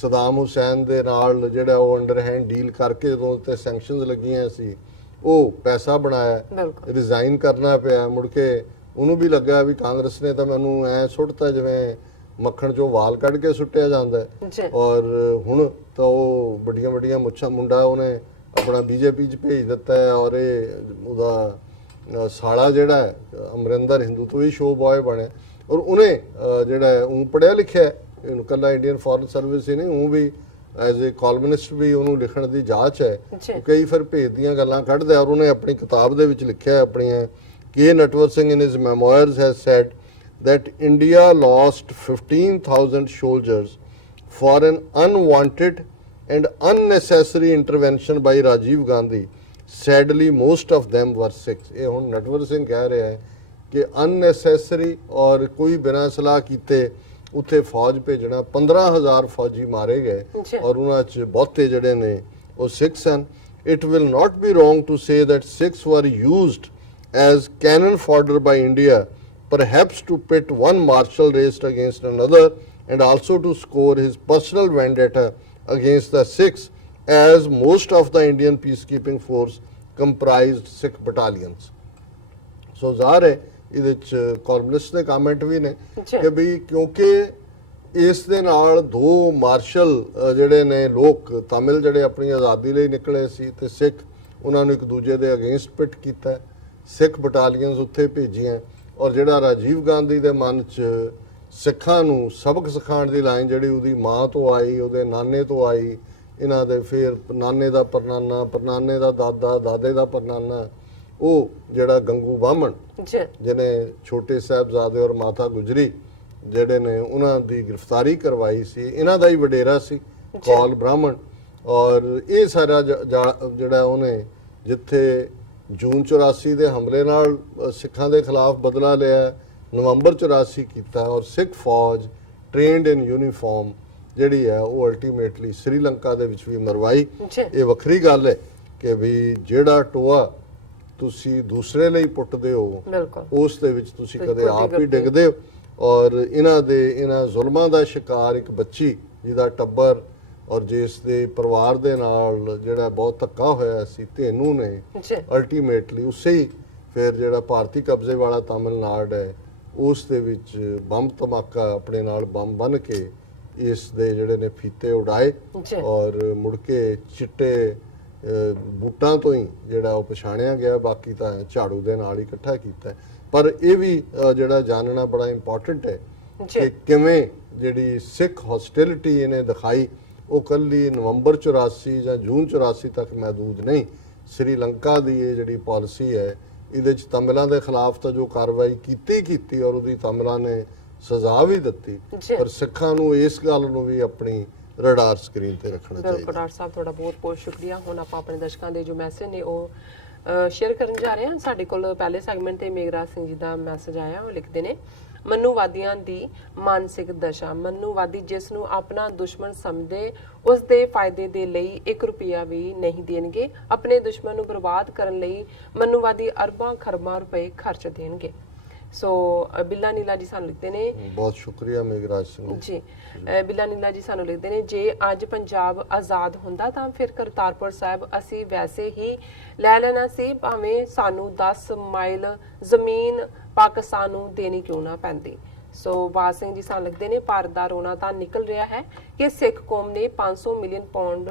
ਸਦਾਮ ਹੁਸੈਨ ਦੇ ਨਾਲ ਜਿਹੜਾ ਉਹ ਅੰਡਰਹੈਂਡ ਡੀਲ ਕਰਕੇ ਜਦੋਂ ਉੱਤੇ ਸੈਂਕਸ਼ਨਸ ਲੱਗੀਆਂ ਸੀ ਉਹ ਪੈਸਾ ਬਣਾਇਆ, ਰਿਜ਼ਾਈਨ ਕਰਨਾ ਪਿਆ। ਮੁੜ ਕੇ ਉਹਨੂੰ ਵੀ ਲੱਗਾ ਵੀ ਕਾਂਗਰਸ ਨੇ ਤਾਂ ਮੈਨੂੰ ਐ ਸੁੱਟਤਾ ਜਿਵੇਂ ਮੱਖਣ ਚੋਂ ਵਾਲ ਕੱਢ ਕੇ ਸੁੱਟਿਆ ਜਾਂਦਾ। ਔਰ ਹੁਣ ਤਾਂ ਉਹ ਵੱਡੀਆਂ ਵੱਡੀਆਂ ਮੁੱਛਾਂ ਮੁੰਡਾ ਉਹਨੇ ਆਪਣਾ ਬੀਜੇਪੀ 'ਚ ਭੇਜ ਦਿੱਤਾ ਹੈ। ਔਰ ਇਹ ਉਹਦਾ ਸਾਲਾ ਜਿਹੜਾ ਹੈ ਅਮਰਿੰਦਰ ਹਿੰਦੂਤਵੀ ਸ਼ੋ ਬॉय ਬਣਿਆ। ਔਰ ਉਹਨੇ ਜਿਹੜਾ ਉਹ ਪੜ੍ਹਿਆ ਲਿਖਿਆ, ਇਹਨੂੰ ਕੱਲਾ ਇੰਡੀਅਨ ਫੋਰਨ ਸਰਵਿਸ ਹੀ ਨਹੀਂ, ਉਹ ਵੀ ਐਜ਼ ਏ ਕਾਲਮਨਿਸਟ ਵੀ ਉਹਨੂੰ ਲਿਖਣ ਦੀ ਜਾਂਚ ਹੈ। ਉਹ ਕਈ ਫਿਰ ਭੇਦ ਦੀਆਂ ਗੱਲਾਂ ਕੱਢਦਾ। ਔਰ ਉਹਨੇ ਆਪਣੀ ਕਿਤਾਬ ਦੇ ਵਿੱਚ ਲਿਖਿਆ, ਆਪਣੀਆਂ ਕੇ Natwar Singh in his memoirs has said that India lost 15,000 soldiers for an unwanted and unnecessary intervention by Rajiv Gandhi. Sadly, most of them were Sikhs. ਇਹ ਹੁਣ ਨਟਵਰ ਸਿੰਘ ਕਹਿ ਰਿਹਾ ਹੈ ਕਿ unnecessary ਔਰ ਕੋਈ ਬਿਨਾਂ ਸਲਾਹ ਕੀਤੇ ਉੱਥੇ ਫੌਜ ਭੇਜਣਾ। 15,000 ਫੌਜੀ ਮਾਰੇ ਗਏ ਔਰ ਉਹਨਾਂ 'ਚ ਬਹੁਤੇ ਜਿਹੜੇ ਨੇ ਉਹ ਸਿੱਖ ਸਨ। It will not be wrong to say that Sikhs were used as cannon fodder by India, perhaps to pit one martial race against another and also to score his personal vendetta against the Sikhs, as most of the Indian peacekeeping force comprised Sikh battalions. So ਜ਼ਾਹਰ ਹੈ ਇਹਦੇ ਚ ਕਾਲਮਨਿਸਟ ਦੇ comment ਵੀ ਨੇ ਕਿ ਵੀ ਕਿਉਂਕਿ ਇਸ ਦੇ ਨਾਲ ਦੋ ਮਾਰਸ਼ਲ ਜਿਹੜੇ ਨੇ ਲੋਕ ਤਮਿਲ ਜਿਹੜੇ ਆਪਣੀ ਆਜ਼ਾਦੀ ਲਈ ਨਿਕਲੇ ਸੀ ਤੇ ਸਿੱਖ ਉਹਨਾਂ ਨੂੰ ਇੱਕ ਦੂਜੇ ਦੇ ਅਗੇਂਸਟ ਪਿਟ ਕੀਤਾ। ਸਿੱਖ ਬਟਾਲੀਅਨਸ ਉੱਥੇ ਭੇਜੀਆਂ। ਔਰ ਜਿਹੜਾ ਰਾਜੀਵ ਗਾਂਧੀ ਦੇ ਮਨ 'ਚ ਸਿੱਖਾਂ ਨੂੰ ਸਬਕ ਸਿਖਾਉਣ ਦੀ ਲਾਈਨ ਜਿਹੜੀ ਉਹਦੀ ਮਾਂ ਤੋਂ ਆਈ, ਉਹਦੇ ਨਾਨੇ ਤੋਂ ਆਈ, ਇਹਨਾਂ ਦੇ ਫਿਰ ਨਾਨੇ ਦਾ ਪਰਨਾਨਾ, ਪਰਨਾਨੇ ਦਾ ਦਾਦਾ, ਦਾਦੇ ਦਾ ਪਰਨਾਨਾ, ਉਹ ਜਿਹੜਾ ਗੰਗੂ ਬਾਹਮਣ ਜਿਹਨੇ ਛੋਟੇ ਸਾਹਿਬਜ਼ਾਦੇ ਔਰ ਮਾਤਾ ਗੁਜਰੀ ਜਿਹੜੇ ਨੇ ਉਹਨਾਂ ਦੀ ਗ੍ਰਿਫਤਾਰੀ ਕਰਵਾਈ ਸੀ, ਇਹਨਾਂ ਦਾ ਹੀ ਵਡੇਰਾ ਸੀ ਕੌਲ ਬ੍ਰਾਹਮਣ। ਔਰ ਇਹ ਸਾਰਾ ਜਿਹੜਾ ਉਹਨੇ ਜਿੱਥੇ ਜੂਨ 84 ਦੇ ਹਮਲੇ ਨਾਲ ਸਿੱਖਾਂ ਦੇ ਖਿਲਾਫ ਬਦਲਾ ਲਿਆ, ਨਵੰਬਰ 84 ਕੀਤਾ। ਔਰ ਸਿੱਖ ਫੌਜ ਟ੍ਰੇਨਡ ਇਨ ਯੂਨੀਫਾਰਮ ਜਿਹੜੀ ਹੈ ਉਹ ਅਲਟੀਮੇਟਲੀ ਸ੍ਰੀਲੰਕਾ ਦੇ ਵਿੱਚ ਵੀ ਮਰਵਾਈ। ਇਹ ਵੱਖਰੀ ਗੱਲ ਹੈ ਕਿ ਵੀ ਜਿਹੜਾ ਟੋਆ ਤੁਸੀਂ ਦੂਸਰੇ ਲਈ ਪੁੱਟਦੇ ਹੋ ਉਸ ਦੇ ਵਿੱਚ ਤੁਸੀਂ ਕਦੇ ਆਪ ਹੀ ਡਿੱਗਦੇ ਹੋ। ਔਰ ਇਹਨਾਂ ਜ਼ੁਲਮਾਂ ਦਾ ਸ਼ਿਕਾਰ ਇੱਕ ਬੱਚੀ ਜਿਹਦਾ ਟੱਬਰ ਔਰ ਜਿਸ ਦੇ ਪਰਿਵਾਰ ਦੇ ਨਾਲ ਜਿਹੜਾ ਬਹੁਤ ਧੱਕਾ ਹੋਇਆ ਸੀ, ਧੇਨੂ ਨੇ ਅਲਟੀਮੇਟਲੀ ਉਸੇ ਹੀ ਫਿਰ ਜਿਹੜਾ ਭਾਰਤੀ ਕਬਜ਼ੇ ਵਾਲਾ ਤਾਮਿਲਨਾਡੂ ਹੈ ਉਸ ਦੇ ਵਿੱਚ ਬੰਬ ਧਮਾਕਾ ਆਪਣੇ ਨਾਲ ਬੰਬ ਬਣ ਕੇ ਇਸ ਦੇ ਜਿਹੜੇ ਨੇ ਫੀਤੇ ਉਡਾਏ ਔਰ ਮੁੜ ਕੇ ਚਿੱਟੇ ਬੂਟਾਂ ਤੋਂ ਹੀ ਜਿਹੜਾ ਉਹ ਪਛਾਣਿਆ ਗਿਆ। ਬਾਕੀ ਤਾਂ ਝਾੜੂ ਦੇ ਨਾਲ ਹੀ ਇਕੱਠਾ ਕੀਤਾ। ਪਰ ਇਹ ਵੀ ਜਿਹੜਾ ਜਾਣਨਾ ਬੜਾ ਇੰਪੋਰਟੈਂਟ ਹੈ ਕਿ ਕਿਵੇਂ ਜਿਹੜੀ ਸਿੱਖ ਹੌਸਟੈਲਿਟੀ ਇਹਨੇ ਦਿਖਾਈ ਉਹ ਕੱਲੀ ਨਵੰਬਰ 84 ਜਾਂ ਜੂਨ 84 ਤੱਕ ਮਹਦੂਦ ਨਹੀਂ। ਸ੍ਰੀਲੰਕਾ ਦੀ ਇਹ ਜਿਹੜੀ ਪਾਲਿਸੀ ਹੈ ਇਹਦੇ 'ਚ ਤਮਿਲਾਂ ਦੇ ਖਿਲਾਫ ਤਾਂ ਜੋ ਕਾਰਵਾਈ ਕੀਤੀ ਔਰ ਉਹਦੀ ਤਮਿਲਾਂ ਨੇ ਸਜ਼ਾ ਵੀ ਦਿੱਤੀ, ਪਰ ਸਿੱਖਾਂ ਨੂੰ ਇਸ ਗੱਲ ਨੂੰ ਵੀ ਆਪਣੀ ਰਡਾਰ ਸਕਰੀਨ ਤੇ ਰੱਖਣਾ ਚਾਹੀਦਾ। ਬਿਲਕੁਲ ਡਾਕਟਰ ਸਾਹਿਬ, ਤੁਹਾਡਾ ਬਹੁਤ ਬਹੁਤ ਸ਼ੁਕਰੀਆ। ਹੁਣ ਆਪਾਂ ਆਪਣੇ ਦਰਸ਼ਕਾਂ ਦੇ ਜੋ ਮੈਸੇਜ ਨੇ ਉਹ ਸ਼ੇਅਰ ਕਰਨ ਜਾ ਰਹੇ ਹਾਂ। ਸਾਡੇ ਕੋਲ ਪਹਿਲੇ ਸੈਗਮੈਂਟ ਤੇ ਮੇਘਰਾਜ ਸਿੰਘ ਜੀ ਦਾ ਮੈਸੇਜ ਆਇਆ। ਉਹ ਲਿਖਦੇ ਨੇ, ਮਨੂਵਾਦੀਆਂ ਦੀ ਮਾਨਸਿਕ ਦਸ਼ਾ। ਮਨੂਵਾਦੀ ਜਿਸ ਨੂੰ ਆਪਣਾ ਦੁਸ਼ਮਣ ਸਮਝਦੇ ਉਸ ਦੇ ਫਾਇਦੇ ਦੇ ਲਈ 1 ਰੁਪਿਆ ਵੀ ਨਹੀਂ ਦੇਣਗੇ। ਆਪਣੇ ਦੁਸ਼ਮਣ ਨੂੰ ਬਰਬਾਦ ਕਰਨ ਲਈ ਮਨੂਵਾਦੀ ਅਰਬਾਂ ਖਰਬਾਂ ਰੁਪਏ ਖਰਚ ਦੇਣਗੇ। ਸੋ ਬਿੱਲਾ ਨੀਲਾ ਜੀ ਸਾਨੂੰ ਲਿਖਦੇ ਨੇ, ਬਹੁਤ ਸ਼ੁਕਰੀਆ ਮੇਘਰਾਜ ਸਿੰਘ ਜੀ। ਬਿੱਲਾ ਨੀਲਾ ਜੀ ਸਾਨੂੰ ਲਿਖਦੇ ਨੇ, ਜੇ ਅੱਜ ਪੰਜਾਬ ਆਜ਼ਾਦ ਹੁੰਦਾ ਤਾਂ ਫਿਰ ਕਰਤਾਰਪੁਰ ਸਾਹਿਬ ਅਸੀਂ ਵੈਸੇ ਹੀ ਲੈ ਲੈਣਾ ਸੀ, ਭਾਵੇਂ ਸਾਨੂੰ 10 ਮਾਈਲ ਜ਼ਮੀਨ ਪਾਕਿਸਤਾਨ ਨੂੰ ਦੇਣੀ ਕਿਉਂ ਨਾ ਪੈਂਦੀ। ਸੋ ਬਾਦ ਸਿੰਘ ਜੀ ਸਾਨੂੰ ਲਿਖਦੇ ਨੇ, ਭਾਰਤ ਦਾ ਰੋਣਾ ਤਾਂ ਨਿਕਲ ਰਿਹਾ ਹੈ ਕਿ ਸਿੱਖ ਕੌਮ ਨੇ 500 ਮਿਲੀਅਨ ਪਾਉਂਡ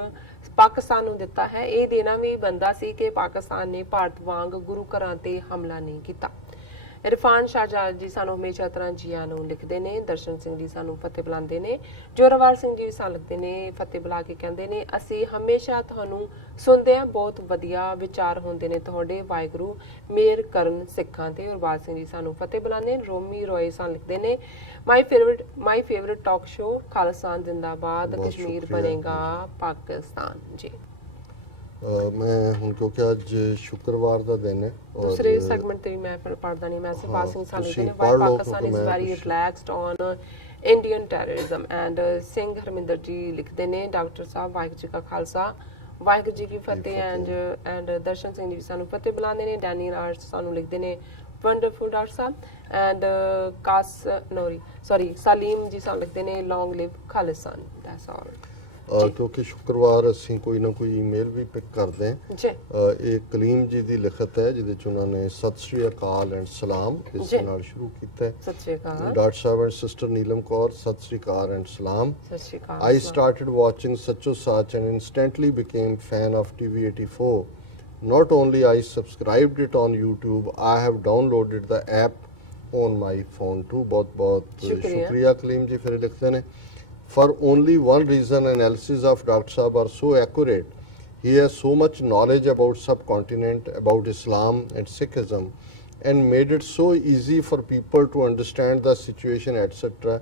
ਪਾਕਿਸਤਾਨ ਨੂੰ ਦਿੱਤਾ ਹੈ। ਇਹ ਦੇਣਾ ਵੀ ਬੰਦਾ ਸੀ ਕਿ ਪਾਕਿਸਤਾਨ ਨੇ ਭਾਰਤ ਵਾਂਗ ਗੁਰੂ ਘਰਾਂ ਤੇ ਹਮਲਾ ਨਹੀਂ ਕੀਤਾ। ਇਰਫਾਨ ਸ਼ਾਹਜਾਦ ਜੀ ਸਾਨੂੰ ਹਮੇਸ਼ਾ ਤਰ੍ਹਾਂ ਜੀਆਂ ਨੂੰ ਲਿਖਦੇ ਨੇ। ਦਰਸ਼ਨ ਸਿੰਘ ਜੀ ਸਾਨੂੰ ਫਤਿਹ ਬੁਲਾਉਂਦੇ ਨੇ। ਜੋਰਾਵਰ ਸਿੰਘ ਜੀ ਵੀ ਸਾਨੂੰ ਲਿਖਦੇ ਨੇ, ਫਤਿਹ ਬੁਲਾ ਕੇ ਕਹਿੰਦੇ ਨੇ ਅਸੀਂ ਹਮੇਸ਼ਾ ਤੁਹਾਨੂੰ ਸੁਣਦੇ ਹਾਂ, ਬਹੁਤ ਵਧੀਆ ਵਿਚਾਰ ਹੁੰਦੇ ਨੇ ਤੁਹਾਡੇ, ਵਾਹਿਗੁਰੂ ਮਿਹਰ ਕਰਨ ਸਿੱਖਾਂ ਤੇ। ਗੁਰਬਾਜ ਸਿੰਘ ਜੀ ਸਾਨੂੰ ਫਤਿਹ ਬੁਲਾਉਂਦੇ ਨੇ। ਰੋਮੀ ਰੋਏ ਸਾਨੂੰ ਲਿਖਦੇ ਨੇ my favourite talk show Khalistan ਜ਼ਿੰਦਾਬਾਦ, ਬਹੁਤ ਕਸ਼ਮੀਰ ਸ਼ੁਕਰੀਆ ਬਣੇਗਾ ਪਾਕਿਸਤਾਨ ਜੀ। ਮੈਂ ਹੁਣ ਕਿਉਂਕਿ ਅੱਜ ਸ਼ੁੱਕਰਵਾਰ ਦਾ ਦਿਨ ਹੈ ਔਰ ਦੂਸਰੇ ਸੈਗਮੈਂਟ ਤੇ ਵੀ ਮੈਂ ਪੜਦਾ ਨਹੀਂ, ਮੈਂ ਸਿਰਫ ਪਾਸਿੰਗ ਸਾਲ ਲਿਖਦੇ ਨੇ। ਤੁਸੀਂ ਵਾਈ ਪੜ੍ਹ ਲਓ ਪਾਕਿਸਤਾਨ ਕਿਉਂਕਿ ਇਜ਼ ਮੈਂ ਵੈਰੀ ਕੁਛ- relaxed on Indian terrorism and Singh Harminder ji ਲਿਖਦੇ ਨੇ ਡਾਕਟਰ ਸਾਹਿਬ ਵਾਹਿਗੁਰੂ ਜੀ ਕਾ ਖਾਲਸਾ ਵਾਹਿਗੁਰੂ ਜੀ ਕੀ ਫਤਿਹ ਐਂਡ ਦਰਸ਼ਨ ਸਿੰਘ ਜੀ ਸਾਨੂੰ ਫਤਿਹ ਬੁਲਾਉਂਦੇ ਨੇ। ਡੈਨੀ ਆਰਟਸ ਸਾਨੂੰ ਲਿਖਦੇ ਨੇ ਵੰਡਰਫੁਲ ਡਾਕਟਰ ਸਾਹਿਬ ਐਂਡ ਸਾਲੀਮ ਜੀ ਸਾਨੂੰ ਲਿਖਦੇ ਨੇ ਲੌਂਗ ਲਿਵ ਖਾਲਿਸਤਾਨ। ਦੈਟਸ ਆਲ ਕਿਉਂਕਿ ਸ਼ੁੱਕਰਵਾਰ ਅਸੀਂ ਕੋਈ ਨਾ ਕੋਈ ਈਮੇਲ ਵੀ ਪਿਕ ਕਰਦੇ ਹਾਂ। ਜੀ ਇਹ ਕਲੀਮ ਜੀ ਦੀ ਲਿਖਤ ਹੈ ਜਿਹਦੇ ਚ ਉਹਨਾਂ ਨੇ ਸਤਿ ਸ੍ਰੀ ਅਕਾਲ ਐਂਡ ਸਲਾਮ ਇਸ ਜੀ। ਨਾਲ ਸ਼ੁਰੂ ਕੀਤਾ ਹੈ। ਸਤਿ ਸ਼੍ਰੀ ਅਕਾਲ। Doctor sahib and sister Neelam Kaur ਸਤਿ ਸ੍ਰੀ ਅਕਾਲ ਐਂਡ ਸਲਾਮ। ਸਤਿ ਸ਼੍ਰੀ ਅਕਾਲ। I started watching Sacho Sach and instantly became fan of TV84. Not only I subscribed it on YouTube, I have downloaded the app on my phone too. बहुत शुक्रिया। शुक्रिया कलीम जी। फिर लिखते हैं for only one reason analysis of Dr. Saab are so accurate. He has so much knowledge about subcontinent, about Islam and Sikhism, and made it so easy for people to understand the situation, etc.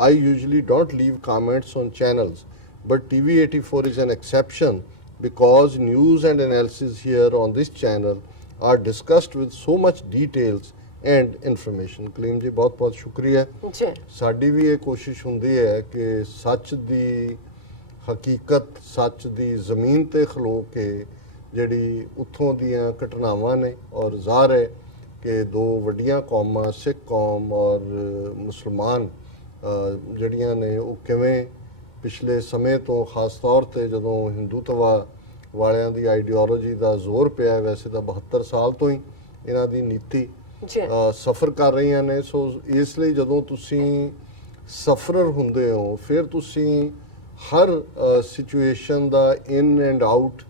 I usually don't leave comments on channels, but TV84 is an exception because news and analysis here on this channel are discussed with so much details and information. Kaleem ਜੀ ਬਹੁਤ ਬਹੁਤ ਸ਼ੁਕਰੀਆ। ਜੀ ਸਾਡੀ ਵੀ ਇਹ ਕੋਸ਼ਿਸ਼ ਹੁੰਦੀ ਹੈ ਕਿ ਸੱਚ ਦੀ ਹਕੀਕਤ, ਸੱਚ ਦੀ ਜ਼ਮੀਨ ਤੇ ਖਲੋ ਕੇ ਜਿਹੜੀ ਉੱਥੋਂ ਦੀਆਂ ਘਟਨਾਵਾਂ ਨੇ ਔਰ ਜ਼ਾਹਰ ਹੈ ਕਿ ਦੋ ਵੱਡੀਆਂ ਕੌਮਾਂ ਸਿੱਖ ਕੌਮ ਔਰ ਮੁਸਲਮਾਨ ਜਿਹੜੀਆਂ ਨੇ ਉਹ ਕਿਵੇਂ ਪਿਛਲੇ ਸਮੇਂ ਤੋਂ ਖਾਸ ਤੌਰ ਤੇ ਜਦੋਂ ਹਿੰਦੂਤਵਾ ਵਾਲਿਆਂ ਦੀ ਆਈਡੀਓਲੋਜੀ ਦਾ ਜ਼ੋਰ ਪਿਆ, ਵੈਸੇ ਤਾਂ 72 ਸਾਲ ਤੋਂ ਹੀ ਇਹਨਾਂ ਦੀ ਨੀਤੀ ਜੀ ਸਫਰ ਕਰ ਰਹੀਆਂ ਨੇ। ਸੋ ਇਸ ਲਈ ਜਦੋਂ ਤੁਸੀਂ ਸਫਰਰ ਹੁੰਦੇ ਹੋ ਫਿਰ ਤੁਸੀਂ ਹਰ ਸਿਚੁਏਸ਼ਨ ਦਾ ਇਨ ਐਂਡ ਆਊਟ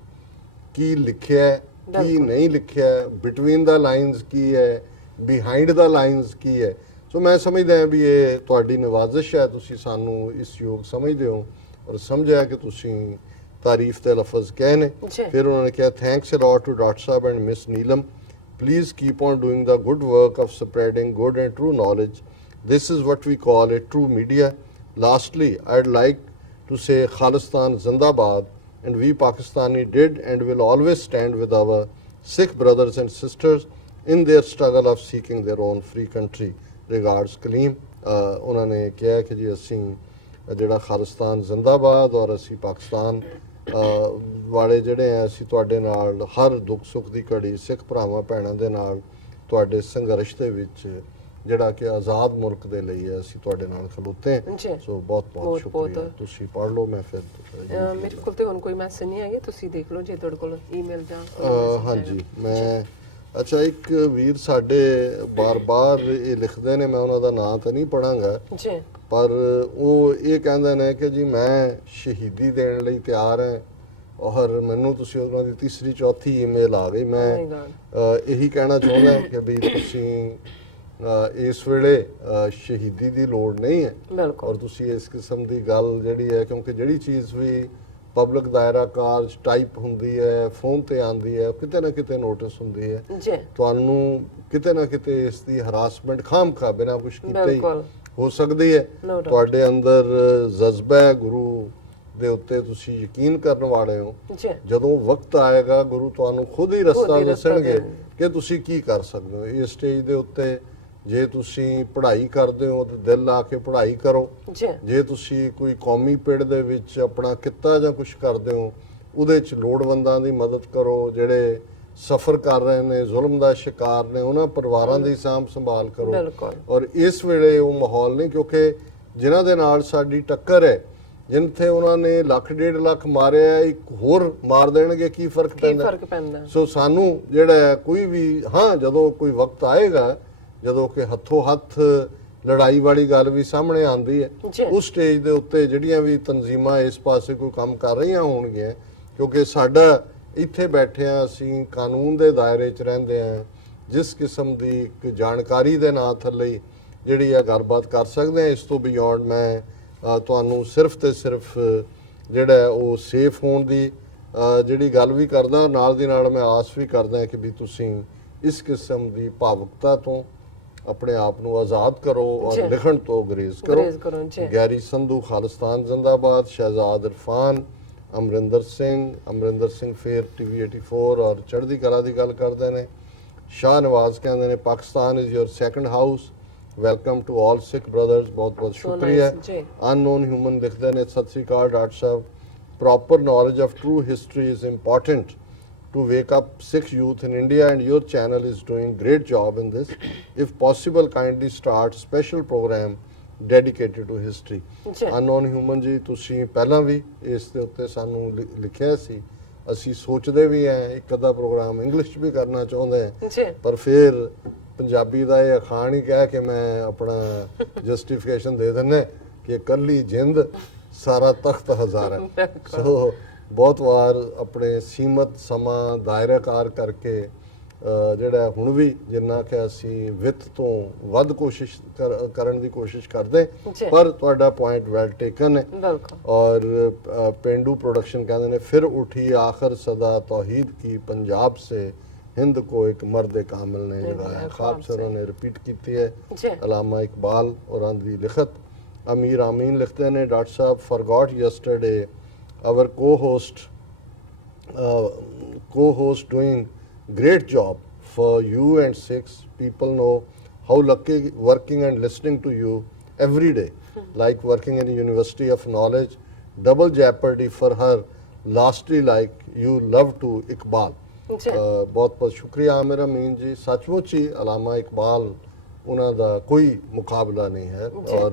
ਕੀ ਲਿਖਿਆ ਹੈ, ਕੀ ਨਹੀਂ ਲਿਖਿਆ ਹੈ, ਬਿਟਵੀਨ ਦਾ ਲਾਈਨਸ ਕੀ ਹੈ, ਬਿਹਾਈਂਡ ਦਾ ਲਾਈਨਸ ਕੀ ਹੈ। ਸੋ ਮੈਂ ਸਮਝਦਾ ਹਾਂ ਵੀ ਇਹ ਤੁਹਾਡੀ ਨਵਾਜ਼ਿਸ਼ ਹੈ, ਤੁਸੀਂ ਸਾਨੂੰ ਇਸ ਯੋਗ ਸਮਝਦੇ ਹੋ ਔਰ ਸਮਝਿਆ ਕਿ ਤੁਸੀਂ ਤਾਰੀਫ ਦੇ ਲਫ਼ਜ਼ ਕਹੇ ਨੇ। ਫਿਰ ਉਹਨਾਂ ਨੇ ਕਿਹਾ thanks a lot to doctor sahib and miss Neelam. Please keep on doing the good work of spreading good and true knowledge. This is what we call a true media. Lastly, I'd like to say Khalistan Zindabad, and we Pakistani did and will always stand with our Sikh brothers and sisters in their struggle of seeking their own free country. Regards, Kaleem. ਉਹਨਾਂ ਨੇ ਕਿਹਾ ਕਿ ਜੀ ਅਸੀਂ ਜਿਹੜਾ ਖਾਲਿਸਤਾਨ ਜ਼ਿੰਦਾਬਾਦ ਔਰ ਅਸੀਂ ਪਾਕਿਸਤਾਨ ਵਾਲੇ ਜਿਹੜੇ ਆ ਅਸੀਂ ਤੁਹਾਡੇ ਨਾਲ ਹਰ ਦੁੱਖ ਸੁੱਖ ਦੀ ਘੜੀ ਸਿੱਖ ਭਰਾਵਾਂ ਭੈਣਾਂ ਦੇ ਨਾਲ ਤੁਹਾਡੇ ਸੰਘਰਸ਼ ਦੇ ਵਿੱਚ ਜਿਹੜਾ ਕਿ ਆਜ਼ਾਦ ਮੁਲਕ ਦੇ ਲਈ ਹੈ ਅਸੀਂ ਤੁਹਾਡੇ ਨਾਲ ਖਲੋਤੇ ਹਾਂ। ਸੋ ਬਹੁਤ ਬਹੁਤ ਸ਼ੁਕਰੀਆ। ਤੁਸੀਂ ਪੜ੍ਹ ਲਓ। ਮੈਂ ਫਿਰ ਮੇਰੇ ਕੋਲ ਤੇ ਹੁਣ ਕੋਈ ਮੈਸੇਜ ਨਹੀਂ ਆਇਆ, ਤੁਸੀਂ ਦੇਖ ਲਓ ਜੇ ਤੁਹਾਡੇ ਕੋਲ ਈਮੇਲ ਜਾਂ ਹਾਂਜੀ ਮੈਂ ਅੱਛਾ ਇੱਕ ਵੀਰ ਸਾਡੇ ਬਾਰ-ਬਾਰ ਇਹ ਲਿਖਦੇ ਨੇ, ਮੈਂ ਉਹਨਾਂ ਦਾ ਨਾਂ ਤਾਂ ਨਹੀਂ ਪੜਾਂਗਾ ਜੀ ਪਰ ਉਹ ਇਹ ਕਹਿੰਦੇ ਨੇ ਕਿ ਜੀ ਮੈਂ ਸ਼ਹੀਦੀ ਦੇਣ ਲਈ ਤਿਆਰ ਹਾਂ ਔਰ ਮੈਨੂੰ ਤੁਸੀਂ ਉਹਨਾਂ ਦੀ ਤੀਸਰੀ ਚੌਥੀ ਈਮੇਲ ਆ ਗਈ। ਮੈਂ ਇਹੀ ਕਹਿਣਾ ਚਾਹੁੰਦਾ ਕਿ ਵੀ ਤੁਸੀਂ ਇਸ ਵੇਲੇ ਸ਼ਹੀਦੀ ਦੀ ਲੋੜ ਨਹੀਂ ਹੈ ਔਰ ਤੁਸੀਂ ਇਸ ਕਿਸਮ ਦੀ ਗੱਲ ਜਿਹੜੀ ਹੈ, ਕਿਉਂਕਿ ਜਿਹੜੀ ਚੀਜ਼ ਵੀ ਪਬਲਿਕ ਦਾਇਰਾ ਕਾਰਜ ਟਾਈਪ ਹੁੰਦੀ ਹੈ, ਫੋਨ ਤੇ ਆਉਂਦੀ ਹੈ, ਕਿਤੇ ਨਾ ਕਿਤੇ ਨੋਟਿਸ ਹੁੰਦੀ ਹੈ, ਤੁਹਾਨੂੰ ਕਿਤੇ ਨਾ ਕਿਤੇ ਇਸ ਦੀ ਹਰਾਸਮੈਂਟ ਖਾਮਖਾ ਬਿਨਾਂ ਕੁਝ ਕੀਤੇ ਹੀ ਹੋ ਸਕਦੀ ਹੈ। ਤੁਹਾਡੇ ਅੰਦਰ ਜਜ਼ਬਾ ਹੈ ਗੁਰੂ ਦੇ ਉੱਤੇ, ਤੁਸੀਂ ਯਕੀਨ ਕਰਨ ਵਾਲੇ ਹੋ। ਜਦੋਂ ਵਕਤ ਆਏਗਾ ਗੁਰੂ ਤੁਹਾਨੂੰ ਖੁਦ ਹੀ ਰਸਤਾ ਦੱਸਣਗੇ ਕਿ ਤੁਸੀਂ ਕੀ ਕਰ ਸਕਦੇ ਹੋ। ਇਸ ਸਟੇਜ ਦੇ ਉੱਤੇ ਜੇ ਤੁਸੀਂ ਪੜ੍ਹਾਈ ਕਰਦੇ ਹੋ ਤਾਂ ਦਿਲ ਲਾ ਕੇ ਪੜ੍ਹਾਈ ਕਰੋ। ਜੇ ਤੁਸੀਂ ਕੋਈ ਕੌਮੀ ਪਿੜ ਦੇ ਵਿੱਚ ਆਪਣਾ ਕਿੱਤਾ ਜਾਂ ਕੁਝ ਕਰਦੇ ਹੋ ਉਹਦੇ 'ਚ ਲੋੜਵੰਦਾਂ ਦੀ ਮਦਦ ਕਰੋ, ਜਿਹੜੇ ਸਫਰ ਕਰ ਰਹੇ ਨੇ, ਜ਼ੁਲਮ ਦਾ ਸ਼ਿਕਾਰ ਨੇ, ਉਹਨਾਂ ਪਰਿਵਾਰਾਂ ਦੀ ਸਾਂਭ ਸੰਭਾਲ ਕਰੋ। ਔਰ ਇਸ ਵੇਲੇ ਉਹ ਮਾਹੌਲ ਨਹੀਂ, ਕਿਉਂਕਿ ਜਿਨ੍ਹਾਂ ਦੇ ਨਾਲ ਸਾਡੀ ਟੱਕਰ ਹੈ, ਜਿੱਥੇ ਉਹਨਾਂ ਨੇ 1.5 ਲੱਖ ਮਾਰਿਆ ਇੱਕ ਹੋਰ ਮਾਰ ਦੇਣਗੇ, ਕੀ ਫਰਕ ਪੈਂਦਾ। ਸੋ ਸਾਨੂੰ ਜਿਹੜਾ ਕੋਈ ਵੀ ਜਦੋਂ ਕੋਈ ਵਕਤ ਆਏਗਾ ਜਦੋਂ ਕਿ ਹੱਥੋਂ ਹੱਥ ਲੜਾਈ ਵਾਲੀ ਗੱਲ ਵੀ ਸਾਹਮਣੇ ਆਉਂਦੀ ਹੈ, ਉਸ ਸਟੇਜ ਦੇ ਉੱਤੇ ਜਿਹੜੀਆਂ ਵੀ ਤਨਜ਼ੀਮਾਂ ਇਸ ਪਾਸੇ ਕੋਈ ਕੰਮ ਕਰ ਰਹੀਆਂ ਹੋਣਗੀਆਂ, ਕਿਉਂਕਿ ਸਾਡਾ ਇੱਥੇ ਬੈਠਿਆਂ ਅਸੀਂ ਕਾਨੂੰਨ ਦੇ ਦਾਇਰੇ 'ਚ ਰਹਿੰਦੇ ਹਾਂ, ਜਿਸ ਕਿਸਮ ਦੀ ਇੱਕ ਜਾਣਕਾਰੀ ਦੇ ਨਾਂ ਥੱਲੇ ਜਿਹੜੀ ਆ ਗੱਲਬਾਤ ਕਰ ਸਕਦੇ ਹਾਂ। ਇਸ ਤੋਂ ਬਿਯੋਂਡ ਮੈਂ ਤੁਹਾਨੂੰ ਸਿਰਫ ਤੇ ਸਿਰਫ ਜਿਹੜਾ ਹੈ ਉਹ ਸੇਫ ਹੋਣ ਦੀ ਜਿਹੜੀ ਗੱਲ ਵੀ ਕਰਦਾ, ਨਾਲ ਦੀ ਨਾਲ ਮੈਂ ਆਸ ਵੀ ਕਰਦਾ ਕਿ ਵੀ ਤੁਸੀਂ ਇਸ ਕਿਸਮ ਦੀ ਭਾਵੁਕਤਾ ਤੋਂ ਆਪਣੇ ਆਪ ਨੂੰ ਆਜ਼ਾਦ ਕਰੋ ਔਰ ਲਿਖਣ ਤੋਂ ਗੁਰੇਜ਼ ਕਰੋ। ਗੈਰੀ ਸੰਧੂ ਖਾਲਿਸਤਾਨ ਜ਼ਿੰਦਾਬਾਦ, ਸ਼ਹਿਜ਼ਾਦ ਇਰਫਾਨ, ਅਮਰਿੰਦਰ ਸਿੰਘ ਫੇਰ TV 84 ਔਰ ਚੜ੍ਹਦੀ ਕਲਾ ਦੀ ਗੱਲ ਕਰਦੇ ਨੇ। ਸ਼ਾਹ ਨਵਾਜ਼ ਕਹਿੰਦੇ ਨੇ Pakistan is your second house, welcome to all Sikh brothers, ਬਹੁਤ ਬਹੁਤ ਸ਼ੁਕਰੀਆ। ਅਨਨੋਨ ਹਿਊਮਨ ਲਿਖਦੇ ਨੇ Sat Sri Akal doctor sahib, proper knowledge of true history is important to wake up Sikh youth in India and your channel is doing great job in this. If possible, kindly start special program dedicated to history. Unknown human ਜੀ ਤੁਸੀਂ ਪਹਿਲਾਂ ਵੀ ਇਸ ਦੇ ਉੱਤੇ ਸਾਨੂੰ ਲਿਖਿਆ ਸੀ, ਅਸੀਂ ਸੋਚਦੇ ਵੀ ਹਾਂ ਇੱਕ ਅੱਧਾ ਪ੍ਰੋਗਰਾਮ ਇੰਗਲਿਸ਼ 'ਚ ਵੀ ਕਰਨਾ ਚਾਹੁੰਦੇ ਹਾਂ, ਪਰ ਫਿਰ ਪੰਜਾਬੀ ਦਾ ਇਹ ਅਖਾਣ ਹੀ ਕਹਿ ਕੇ ਮੈਂ ਆਪਣਾ ਜਸਟੀਫਿਕੇਸ਼ਨ ਦੇ ਦਿੰਦਾ ਕਿ ਕੱਲੀ ਜਿੰਦ ਸਾਰਾ ਤਖਤ ਹਜ਼ਾਰ ਹੈ। ਸੋ ਬਹੁਤ ਵਾਰ ਆਪਣੇ ਸੀਮਤ ਸਮਾਂ ਦਾਇਰਾਕਾਰ ਕਰਕੇ ਜਿਹੜਾ ਹੁਣ ਵੀ ਜਿੰਨਾ ਕਿ ਅਸੀਂ ਵਿੱਤ ਤੋਂ ਵੱਧ ਕੋਸ਼ਿਸ਼ ਕਰਨ ਦੀ ਕੋਸ਼ਿਸ਼ ਕਰਦੇ, ਪਰ ਤੁਹਾਡਾ ਪੁਆਇੰਟ ਵੈਲ ਟੇਕਨ ਹੈ। ਔਰ पेंडू प्रोडक्शन कहते हैं फिर उठी आखिर सदा तौहीद की पंजाब से हिंद को एक मर्द कामिल ने जगाया, ख्वाब से उन्होंने रिपीट की है। अलामा इकबाल और दी लिखत। अमीर आमीन लिखते हैं doctor sahab, forgot yesterday our co-host doing great job for you and Sikhs. People know how lucky working and listening to you every day, like working in a university of knowledge. Double jeopardy for her, lastly like you love to Iqbal. बहुत बहुत शुक्रिया आमिर अमीन जी। सचमुच ही अलामा इकबाल ਉਹਨਾਂ ਦਾ ਕੋਈ ਮੁਕਾਬਲਾ ਨਹੀਂ ਹੈ। ਔਰ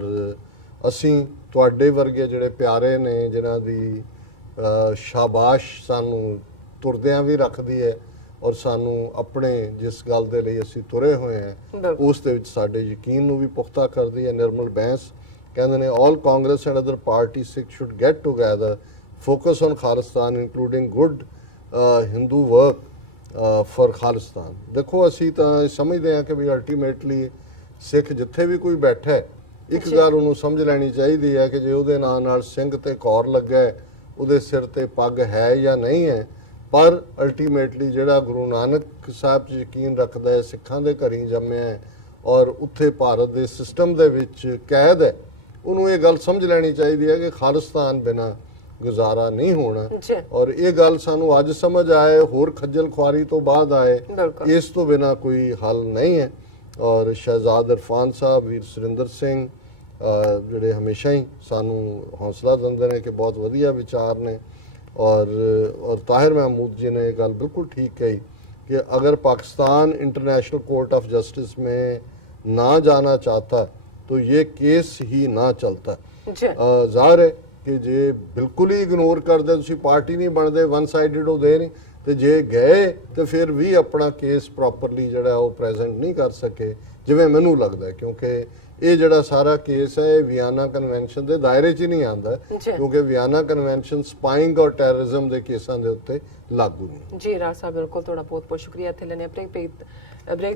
ਅਸੀਂ ਤੁਹਾਡੇ ਵਰਗੇ ਜਿਹੜੇ ਪਿਆਰੇ ਨੇ ਜਿਨ੍ਹਾਂ ਦੀ ਸ਼ਾਬਾਸ਼ ਸਾਨੂੰ ਤੁਰਦਿਆਂ ਵੀ ਰੱਖਦੀ ਹੈ ਔਰ ਸਾਨੂੰ ਆਪਣੇ ਜਿਸ ਗੱਲ ਦੇ ਲਈ ਅਸੀਂ ਤੁਰੇ ਹੋਏ ਹਾਂ ਉਸ ਦੇ ਵਿੱਚ ਸਾਡੇ ਯਕੀਨ ਨੂੰ ਵੀ ਪੁਖਤਾ ਕਰਦੀ ਹੈ। ਨਿਰਮਲ ਬੈਂਸ ਕਹਿੰਦੇ ਨੇ all Congress and other party Sikh should get together, focus on Khalistan including good Hindu work for Khalistan. ਦੇਖੋ ਅਸੀਂ ਤਾਂ ਸਮਝਦੇ ਹਾਂ ਕਿ ਵੀ ਅਲਟੀਮੇਟਲੀ ਸਿੱਖ ਜਿੱਥੇ ਵੀ ਕੋਈ ਬੈਠਾ ਹੈ, ਇੱਕ ਗੱਲ ਉਹਨੂੰ ਸਮਝ ਲੈਣੀ ਚਾਹੀਦੀ ਹੈ ਕਿ ਜੇ ਉਹਦੇ ਨਾਂ ਨਾਲ ਸਿੰਘ ਤੇ ਕੌਰ ਲੱਗਾ ਹੈ, ਉਹਦੇ ਸਿਰ ਤੇ ਪੱਗ ਹੈ ਜਾਂ ਨਹੀਂ ਹੈ, ਪਰ ਅਲਟੀਮੇਟਲੀ ਜਿਹੜਾ ਗੁਰੂ ਨਾਨਕ ਸਾਹਿਬ 'ਚ ਯਕੀਨ ਰੱਖਦਾ ਹੈ, ਸਿੱਖਾਂ ਦੇ ਘਰੀਂ ਜੰਮਿਆ ਹੈ ਔਰ ਉੱਥੇ ਭਾਰਤ ਦੇ ਸਿਸਟਮ ਦੇ ਵਿੱਚ ਕੈਦ ਹੈ, ਉਹਨੂੰ ਇਹ ਗੱਲ ਸਮਝ ਲੈਣੀ ਚਾਹੀਦੀ ਹੈ ਕਿ ਖਾਲਿਸਤਾਨ ਬਿਨਾਂ ਗੁਜ਼ਾਰਾ ਨਹੀਂ ਹੋਣਾ। ਔਰ ਇਹ ਗੱਲ ਸਾਨੂੰ ਅੱਜ ਸਮਝ ਆਏ, ਹੋਰ ਖੱਜਲ ਖੁਆਰੀ ਤੋਂ ਬਾਅਦ ਆਏ, ਇਸ ਤੋਂ ਬਿਨਾਂ ਕੋਈ ਹੱਲ ਨਹੀਂ ਹੈ। ਔਰ ਸ਼ਹਿਜ਼ਾਦ ਇਰਫਾਨ ਸਾਹਿਬ, ਵੀਰ ਸੁਰਿੰਦਰ ਸਿੰਘ ਜਿਹੜੇ ਹਮੇਸ਼ਾ ਹੀ ਸਾਨੂੰ ਹੌਸਲਾ ਦਿੰਦੇ ਨੇ ਕਿ ਬਹੁਤ ਵਧੀਆ ਵਿਚਾਰ ਨੇ। और ताहिर महमूद जी ने ये गल बिल्कुल ठीक कही कि अगर Pakistan international court of justice में ना जाना चाहता तो ये केस ही ना चलता। ज़ाहिर है कि जे बिल्कुल ही इग्नोर कर दे, तुसी पार्टी नहीं बनते, वन साइडेड हो दे नहीं, तो जे गए तो फिर भी अपना केस प्रॉपरली जड़ा वो प्रेजेंट नहीं कर सके जिवें मैनू लगता है, क्योंकि ਇਹ ਜਿਹੜਾ ਸਾਰਾ ਕੇਸ ਹੈ ਇਹ ਵਿਆਨਾ ਕਨਵੈਨਸ਼ਨ ਦੇ ਦਾਇਰੇ 'ਚ ਨਹੀਂ ਆਉਂਦਾ, ਕਿਉਂਕਿ ਵਿਆਨਾ ਕਨਵੈਨਸ਼ਨ ਸਪਾਈਂਗ ਔਰ ਟੈਰਰਿਜ਼ਮ ਦੇ ਕੇਸਾਂ ਦੇ ਉੱਤੇ ਲਾਗੂ ਨਹੀਂ। ਜੀ ਰਾਜ ਸਾਹਿਬ ਬਿਲਕੁਲ, ਤੁਹਾਡਾ ਬਹੁਤ ਬਹੁਤ ਸ਼ੁਕਰੀਆ। ਇੱਥੇ ਲੈਣੇ ਬ੍ਰੇਕ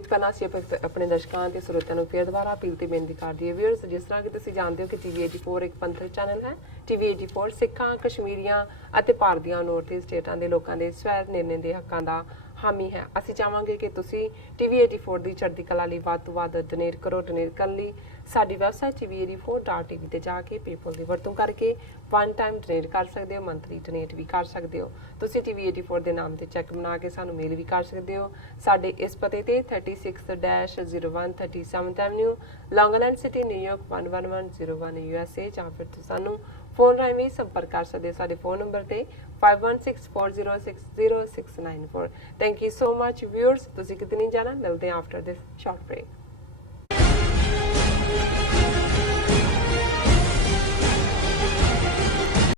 ਪਹਿਲਾਂ ਸੀ ਆਪਣੇ ਦਰਸ਼ਕਾਂ ਤੇ ਸਰੋਤਿਆਂ ਨੂੰ ਫਿਰ ਦੁਬਾਰਾ ਅਪੀਲ ਤੇ ਬੇਨਤੀ ਕਰਦੀ ਹੈ ਵੀਅਰਸ, ਜਿਸ ਤਰ੍ਹਾਂ ਕਿ ਤੁਸੀਂ ਜਾਣਦੇ ਹੋ ਕਿ TV 84 ਇੱਕ ਪੰਥਕ ਚੈਨਲ ਹੈ। TV 84 ਸਿੱਖਾਂ, ਕਸ਼ਮੀਰੀਆਂ ਅਤੇ ਭਾਰਤ ਦੀਆਂ ਨੌਰਥ ਈਸਟ ਸਟੇਟਾਂ ਦੇ ਲੋਕਾਂ ਦੇ ਸਵੈ ਨਿਰਣੇ ਦੇ ਹੱਕਾਂ ਦਾ ਹਾਮੀ ਹੈ। ਅਸੀਂ ਚਾਹਾਂਗੇ ਕਿ ਤੁਸੀਂ TV 84 ਦੀ ਚੜ੍ਹਦੀ ਕਲਾ ਲਈ ਵੱਧ ਤੋਂ ਵੱਧ ਡੋਨੇਟ ਕਰੋ। ਡੋਨੇਟ ਕਰਨ ਲਈ ਸਾਡੀ ਵੈਬਸਾਈਟ tv84.tv ਤੇ ਜਾ ਕੇ ਪੇਪਲ ਦੀ ਵਰਤੋਂ ਕਰਕੇ ਵਨ ਟਾਈਮ ਡੋਨੇਟ ਕਰ ਸਕਦੇ ਹੋ, ਮੰਥਲੀ ਡੋਨੇਟ ਵੀ ਕਰ ਸਕਦੇ ਹੋ। ਤੁਸੀਂ TV 84 ਦੇ ਨਾਮ ਤੇ ਚੈੱਕ ਬਣਾ ਕੇ ਸਾਨੂੰ ਮੇਲ ਵੀ ਕਰ ਸਕਦੇ ਹੋ। ਸਾਡੇ ਇਸ ਪਤੇ ਤੇ 36-01 37th ਐਵਨਿਊ, ਲੌਂਗ ਆਈਲੈਂਡ ਸਿਟੀ, ਨਿਊਯਾਰਕ 11101 USA, ਜਾਂ ਫਿਰ ਤੁਸੀਂ ਸਾਨੂੰ ਫੋਨ ਰਾਹੀਂ ਵੀ ਸੰਪਰਕ ਕਰ ਸਕਦੇ ਹੋ ਸਾਡੇ ਫੋਨ ਨੰਬਰ ਤੇ 5164060694। Thank you so much viewers, ਤੁਸੀਂ ਕਿਤੇ ਨਹੀਂ ਜਾਣਾ, ਮਿਲਦੇ ਹਾਂ ਆਫਟਰ ਦਿਸ ਸ਼ਾਰਟ ਬ੍ਰੇਕ।